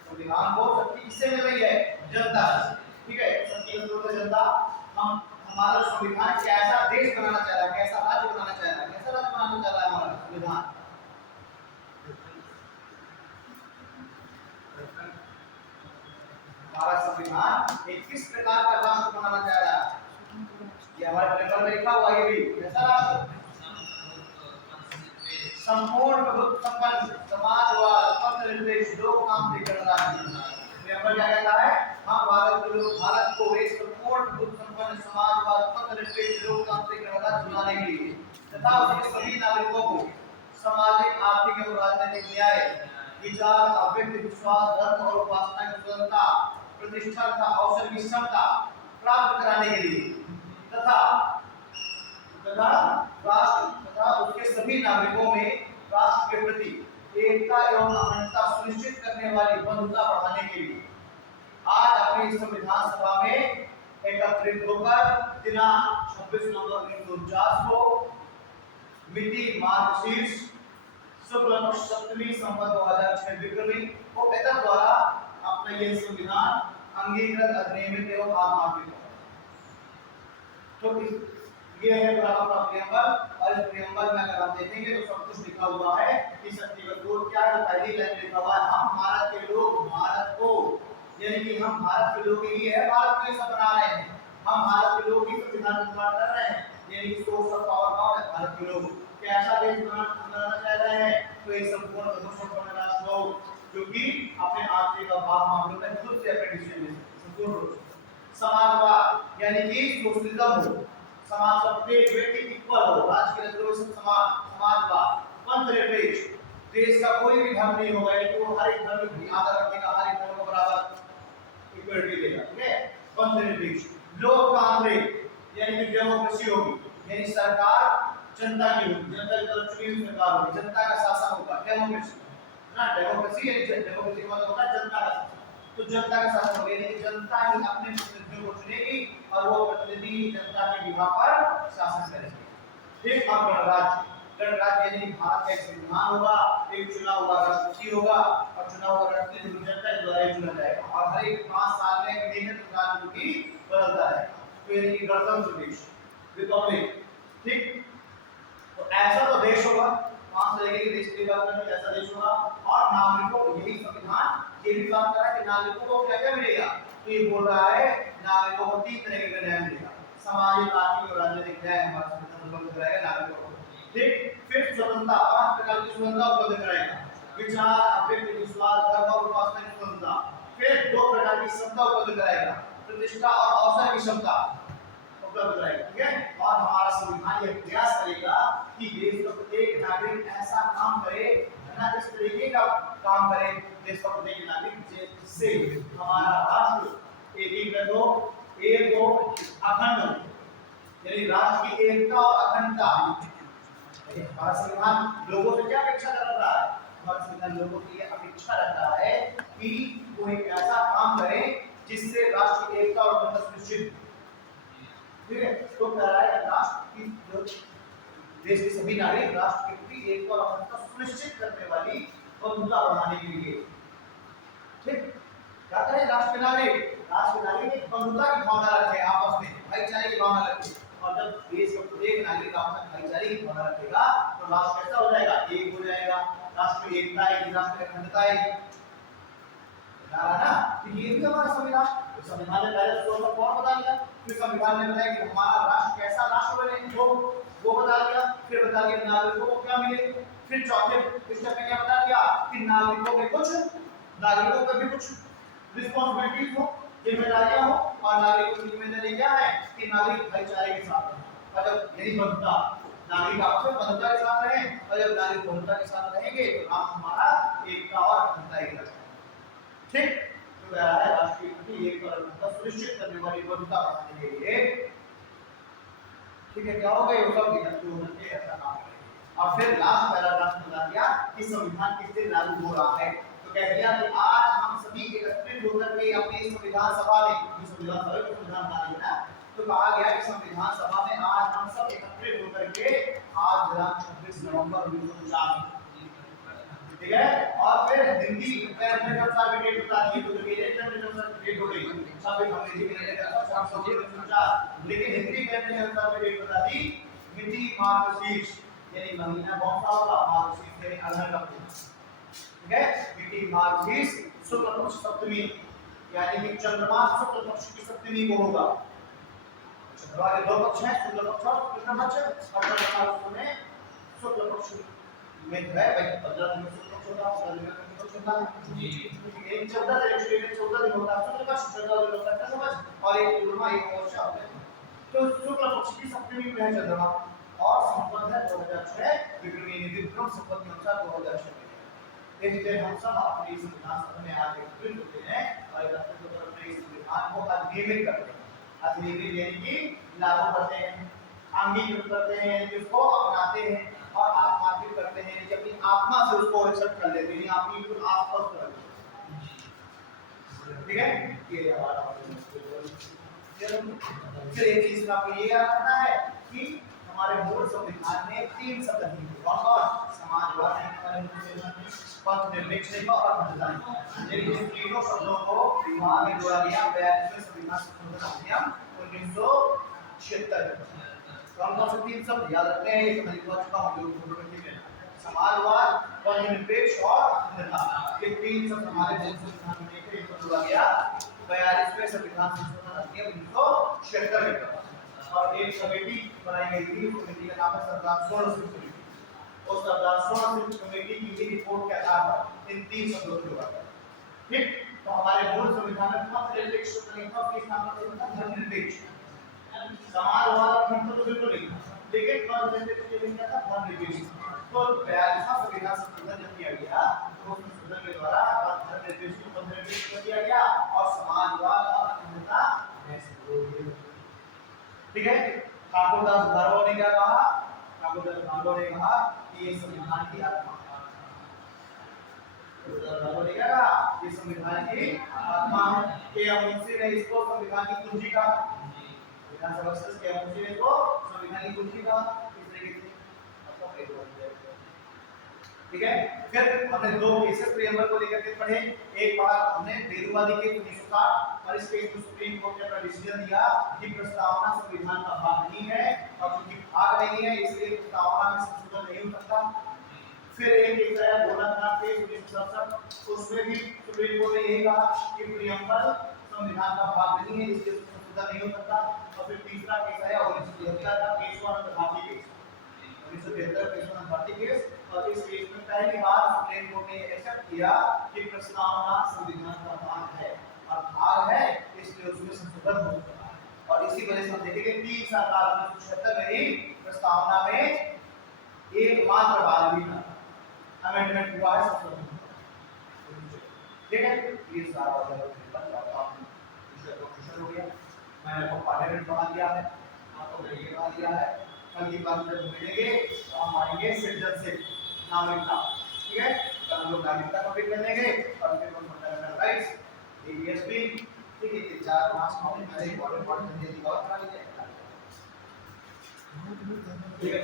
संविधान को शक्ति किससे मिल रही है, जनता से। ठीक है, शक्ति का स्रोत जनता। हम हमारा संविधान कैसा देश बनाना चाह रहा है, कैसा राज्य बनाना चाह रहा है, कैसा राज्य बनाना चाह रहा है हमारा संविधान। हमारा संविधान एक किस प्रकार का राष्ट्र बनाना चाह रहा है, ये हमारे पेपर में लिखा हुआ। ये भी कैसा राष्ट्र, संपूर्ण प्रभुत्व संपन्न समाजवाद पथनिरपेक्ष लोकतांत्रिक गणराज्य। पेपर क्या कहता है, हम भारत के लोग भारत को एक संपूर्ण प्रभुत्व संपन्न समाजवाद पथनिरपेक्ष लोकतांत्रिक गणराज्य बनाने के लिए तथा उसके सभी नागरिकों को सामाजिक, आर्थिक एवं राजनीतिक न्याय, विचार, अव्यक्त विश्वास, धर्म और उपासना की स्वतंत्रता, प्रतिष्ठा तथा अवसर की समता प्राप्त कराने के लिए तथा राष्ट्र तथा उसके सभी नागरिकों में राष्ट्र के प्रति एकता एवं अखंडता सुनिश्चित करने वाली बंधुता बढ़ाने के लिए आज अपनी संविधान सभा में एकत्रित होकर दिनांक 26 नवंबर 1949 को मिति मार्गशीर्ष शुक्ल पक्ष सप्तमी संवत 2006 विक्रमी को पेतर द्वारा अपना यह संविधान अंगीकृत, अधिनियमित एवं आत्मान्वित है। तो ये है पूरा प्रियम्बल, और इस प्रियम्बल में अगर हम देखेंगे तो सब कुछ लिखा हुआ है कि शक्ति का स्रोत क्या है। पहली लाइन लिखा हुआ है, हम भारत के लोग भारत को, यानी कि हम भारत के लोग ही है, भारत के लिए सब बना रहे हैं, हम भारत के लोग ही संविधान निर्माण कर रहे हैं, यानी कि सोर्स ऑफ पावर कौन है, भारत के लोग। कैसा देश बनाना चाह रहे हैं, तो एक संपूर्ण संपूर्ण राष्ट्र हो जो कि अपने आर्थिक और भाव मामलों में खुद से अपने डिसीजन ले सके संपूर्ण रूप से। समाजवाद यानी कि सोशलिज्म हो, समाज का प्रत्येक व्यक्ति इक्वल हो, राष्ट्र के रिजर्वेशन समान, समाजवाद, पंथनिरपेक्ष, देश का कोई भी धर्म नहीं होगा कि वो हर एक धर्म की आदर रखेगा, हर एक धर्म को बराबर इक्वलिटी देगा, ठीक है। पंथनिरपेक्ष, लोकतांत्रिक यानी कि डेमोक्रेसी होगी, यानी सरकार जनता की होगी, जनता की तरफ चुनी हुई सरकार होगी, जनता का शासन होगा, डेमोक्रेसी ना। डेमोक्रेसी यानी डेमोक्रेसी का मतलब होता है जनता का शासन, तो जनता का शासन होगा यानी कि जनता ही अपने प्रतिनिधियों को चुनेगी और वो प्रतिनिधि जनता के विवाह पर शासन करेंगे। फिर गणराज्य, गणराज्य यानी भारत का एक संविधान होगा, एक चुना हुआ राष्ट्रपति होगा और चुना हुआ राष्ट्रपति जनता के द्वारा चुना जाएगा और हर एक 5 साल में नियमित प्रधान की बदलता है, तो यानी कि गणतंत्र देश, रिपब्लिक, ठीक। तो ऐसा तो देश होगा, 5 तरह के देश की बात करें, ऐसा देश होगा और नागरिकों को यही संविधान ये भी बात कर रहा है कि नागरिकों को क्या क्या मिलेगा, तो ये बोल रहा है नागरिकों को 3 तरह का न्याय मिलेगा, सामाजिक, आर्थिक और राजनीतिक न्याय हमारा संविधान उपलब्ध कराएगा नागरिकों को, ठीक। फिर स्वतंत्रता, 5 प्रकार की स्वतंत्रता उपलब्ध कराएगा, विचार, अभिव्यक्ति, विश्वास, धर्म और उपासना की स्वतंत्रता। फिर 2 प्रकार की क्षमता उपलब्ध कराएगा, प्रतिष्ठा और अवसर की क्षमता उपलब्ध कराएगा, ठीक है। और हमारा संविधान यह प्रयास करेगा कि देश का प्रत्येक नागरिक ऐसा काम करे ना, इस तरीके का काम करे देश का प्रत्येक नागरिक जिससे हमारा राष्ट्र एकीकृत हो, एक हो, अखंड हो, यानी राष्ट्र की एकता और अखंडता। हमारा संविधान लोगों से क्या अपेक्षा कर रहा है, हमारा संविधान लोगों की यह अपेक्षा रख रहा है कि वो एक ऐसा काम करे जिससे राष्ट्र की एकता और अखंडता सुनिश्चित, ठीक है। तो कह रहा है राष्ट्र की जो देश के सभी नागरिक राष्ट्र के प्रति एकता और अखंडता सुनिश्चित करने वाली बंधुता बढ़ाने के लिए, ठीक। क्या करें राष्ट्र के नागरिक एक बंधुता की भावना रखें, आपस में भाईचारे की भावना रखें, और जब देश का प्रत्येक नागरिक आपस में भाईचारे की भावना रखेगा तो राष्ट्र कैसा हो जाएगा, एक हो जाएगा, राष्ट्र की एकता है, राष्ट्र की अखंडता है ना। तो ये भी हमारा संविधान, संविधान ने पहले तो कौन बता दिया, फिर संविधान ने बताया कि हमारा राष्ट्र कैसा राष्ट्र बने वो बता दिया, फिर बता दिया नागरिकों को क्या मिले, फिर चौथे स्टेप में क्या बता दिया कि नागरिकों के भी कुछ रिस्पांसिबिलिटीज हो, जिम्मेदारियां हो, और नागरिकों की जिम्मेदारी क्या है कि नागरिक भाईचारे के साथ रहें, और जब यही बंधुता, नागरिक आपस में बंधुता के साथ रहें, और जब नागरिक बंधुता के साथ रहेंगे तो राष्ट्र हमारा एकता और अखंडता ही रहेगा, ठीक। तो कह रहा है राष्ट्रीय प्रति एक और अखंडता सुनिश्चित करने वाली बंधुता बढ़ाने के लिए, ठीक है, क्या हो गए वो सब विधान के ऐसा काम करेंगे। और फिर लास्ट पैराग्राफ में बता दिया कि संविधान किस दिन लागू हो रहा है, तो कह दिया कि आज हम सभी एकत्रित होकर के अपनी संविधान सभा में, संविधान सभा को संविधान बनानी है ना, तो कहा गया कि संविधान सभा में आज हम सब एकत्रित होकर के आज दिनांक 26 नवंबर 1949, ठीक है। और फिर हिंदी कैलेंडर अनुसार भी डेट बता दी, तो कैलेंडर अनुसार डेट हो गई, सब अंग्रेजी कैलेंडर अनुसार 1949, लेकिन हिंदी कैलेंडर अनुसार भी डेट बता दी मिति मार्गशीर्ष, यानी महीना कौन सा होगा, मार्गशीर्ष यानी अल्हड़ का महीना, ठीक है। मिति मार्गशीर्ष शुक्ल पक्ष सप्तमी, यानी कि चंद्रमा शुक्ल पक्ष की सप्तमी को होगा, चंद्रमा के 2 पक्ष हैं, शुक्ल पक्ष और कृष्ण पक्ष, और चंद्रमा में शुक्ल पक्ष में है भाई 15 दिन शुक्ल पक्ष होता है, 15 दिन कृष्ण पक्ष होता है जी, ये 14 दिन एक्चुअली 14 दिन होता है शुक्ल पक्ष, 14 दिन होता है कृष्ण पक्ष, और एक पूर्णिमा एक अमावस्या होता है, तो शुक्ल पक्ष की सप्तमी में है चंद्रमा, और संपन्न है 2006 विक्रमी विक्रम संपन्न के अनुसार 2006 में। इसलिए हम सब अपनी संविधान सभा में आके एकत्रित होते हैं और एकत्रित होकर अपने इस संविधान को अधिनियमित करते हैं, अधिनियमित यानी कि लागू करते हैं, अंगीकृत करते हैं, जिसको अपनाते हैं और आत्मार्पित करते हैं, कि अपनी आत्मा से उसको एक्सेप्ट कर लेते हैं, अपनी बिल्कुल आत्मा से करते हैं, ठीक है। ये हमारा फिर एक चीज आपको ये याद रखना है कि हमारे मूल संविधान में 3 शब्द हैं, कौन समाजवाद, पंथनिरपेक्ष और अखंडता, इन तीनों शब्दों को वहां में जोड़ा गया 42वें संविधान संशोधन अधिनियम 1976। कौन से 3 शब्द याद रखने हैं, ये मैं लिखवा चुका हूं, समाजवाद, पंथनिरपेक्ष और अखंडता, ये 3 शब्द हमारे मूल संविधान में जोड़ा गया 42वें संविधान संशोधन अधिनियम 1976 में, और एक कमेटी बनाई गई थी, कमेटी का नाम है सरकार 16 समिति, उस राष्ट्रीय कमेटी की रिपोर्ट के आधार पर इन 3 शब्दों के ऊपर। ठीक, तो हमारे मूल संविधान में धर्मनिरपेक्ष के स्थान पर धर्मनिरपेक्ष समाजवाद तो बिल्कुल नहीं, लेकिन धर्मनिरपेक्ष के लिए क्या था, धर्मनिरपेक्ष। तो 42वां संविधान संशोधन जब किया गया तो उस संशोधन के द्वारा धर्मनिरपेक्ष को धर्मनिरपेक्ष कर दिया गया और समाजवाद और अखंडता ठीक है। ठाकुरदास भार्गव ने क्या कहा, ठाकुरदास भार्गव ने कहा कि ये संविधान की आत्मा है। ठाकुरदास ने क्या कहा, ये संविधान की आत्मा है। के मुंशी ने इसको संविधान की कुंजी कहा, विधानसभा सदस्य के मुंशी ने इसको संविधान की कुंजी कहा। इस तरीके से आपको ठीक है। फिर हमने 2 केसेस प्रियम्बल को लेकर के पढ़े। एक बार हमने बेरुवादी के 1960 और इस केस में सुप्रीम कोर्ट ने अपना डिसीजन दिया कि प्रस्तावना संविधान का भाग नहीं है और क्योंकि भाग नहीं है इसलिए प्रस्तावना में संशोधन नहीं हो सकता। फिर एक केस आया भोलानाथ के 1967, उसमें भी सुप्रीम कोर्ट ने यही कहा कि प्रियम्बल संविधान का भाग नहीं है इसलिए संशोधन नहीं हो सकता। और फिर तीसरा केस आया 1973 का केशवानंद भारती केस, 1973 केशवानंद भारती केस। और इस केस में पहली बार सुप्रीम कोर्ट ने एक्सेप्ट किया कि प्रस्तावना संविधान का भाग है और भाग है इसलिए उसमें संशोधन हो सकता है। और इसी वजह से हम देखेंगे 3 साल बाद 1976 में ही प्रस्तावना में एकमात्र बार भी था अमेंडमेंट हुआ है संशोधन। ठीक है, ये सारा क्वेश्चन हो गया। मैंने आपको पार्लियामेंट बना दिया है, आपको ये बना दिया है। कल की बात जब मिलेंगे तो हम आएंगे सिटीजनशिप, नागरिकता। ठीक है, कल हम लोग नागरिकता कंप्लीट कर लेंगे और फिर हम फंडामेंटल राइट्स, एबीएसपी, ठीक है, 4-5 टॉपिक मेरे इंपॉर्टेंट जल्दी कवर करा लीजिए। ठीक है,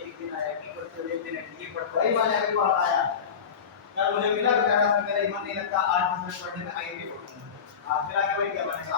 एक दिन आया कि पढ़ते हुए एक दिन ये पढ़ता वही वाला को हटाया। कल मुझे मिला बेचारा मेरा ईमान नहीं लगता, आज मैं पढ़ने में आई भी पढ़ूंगा। आज फिर आगे वही क्या बनेगा।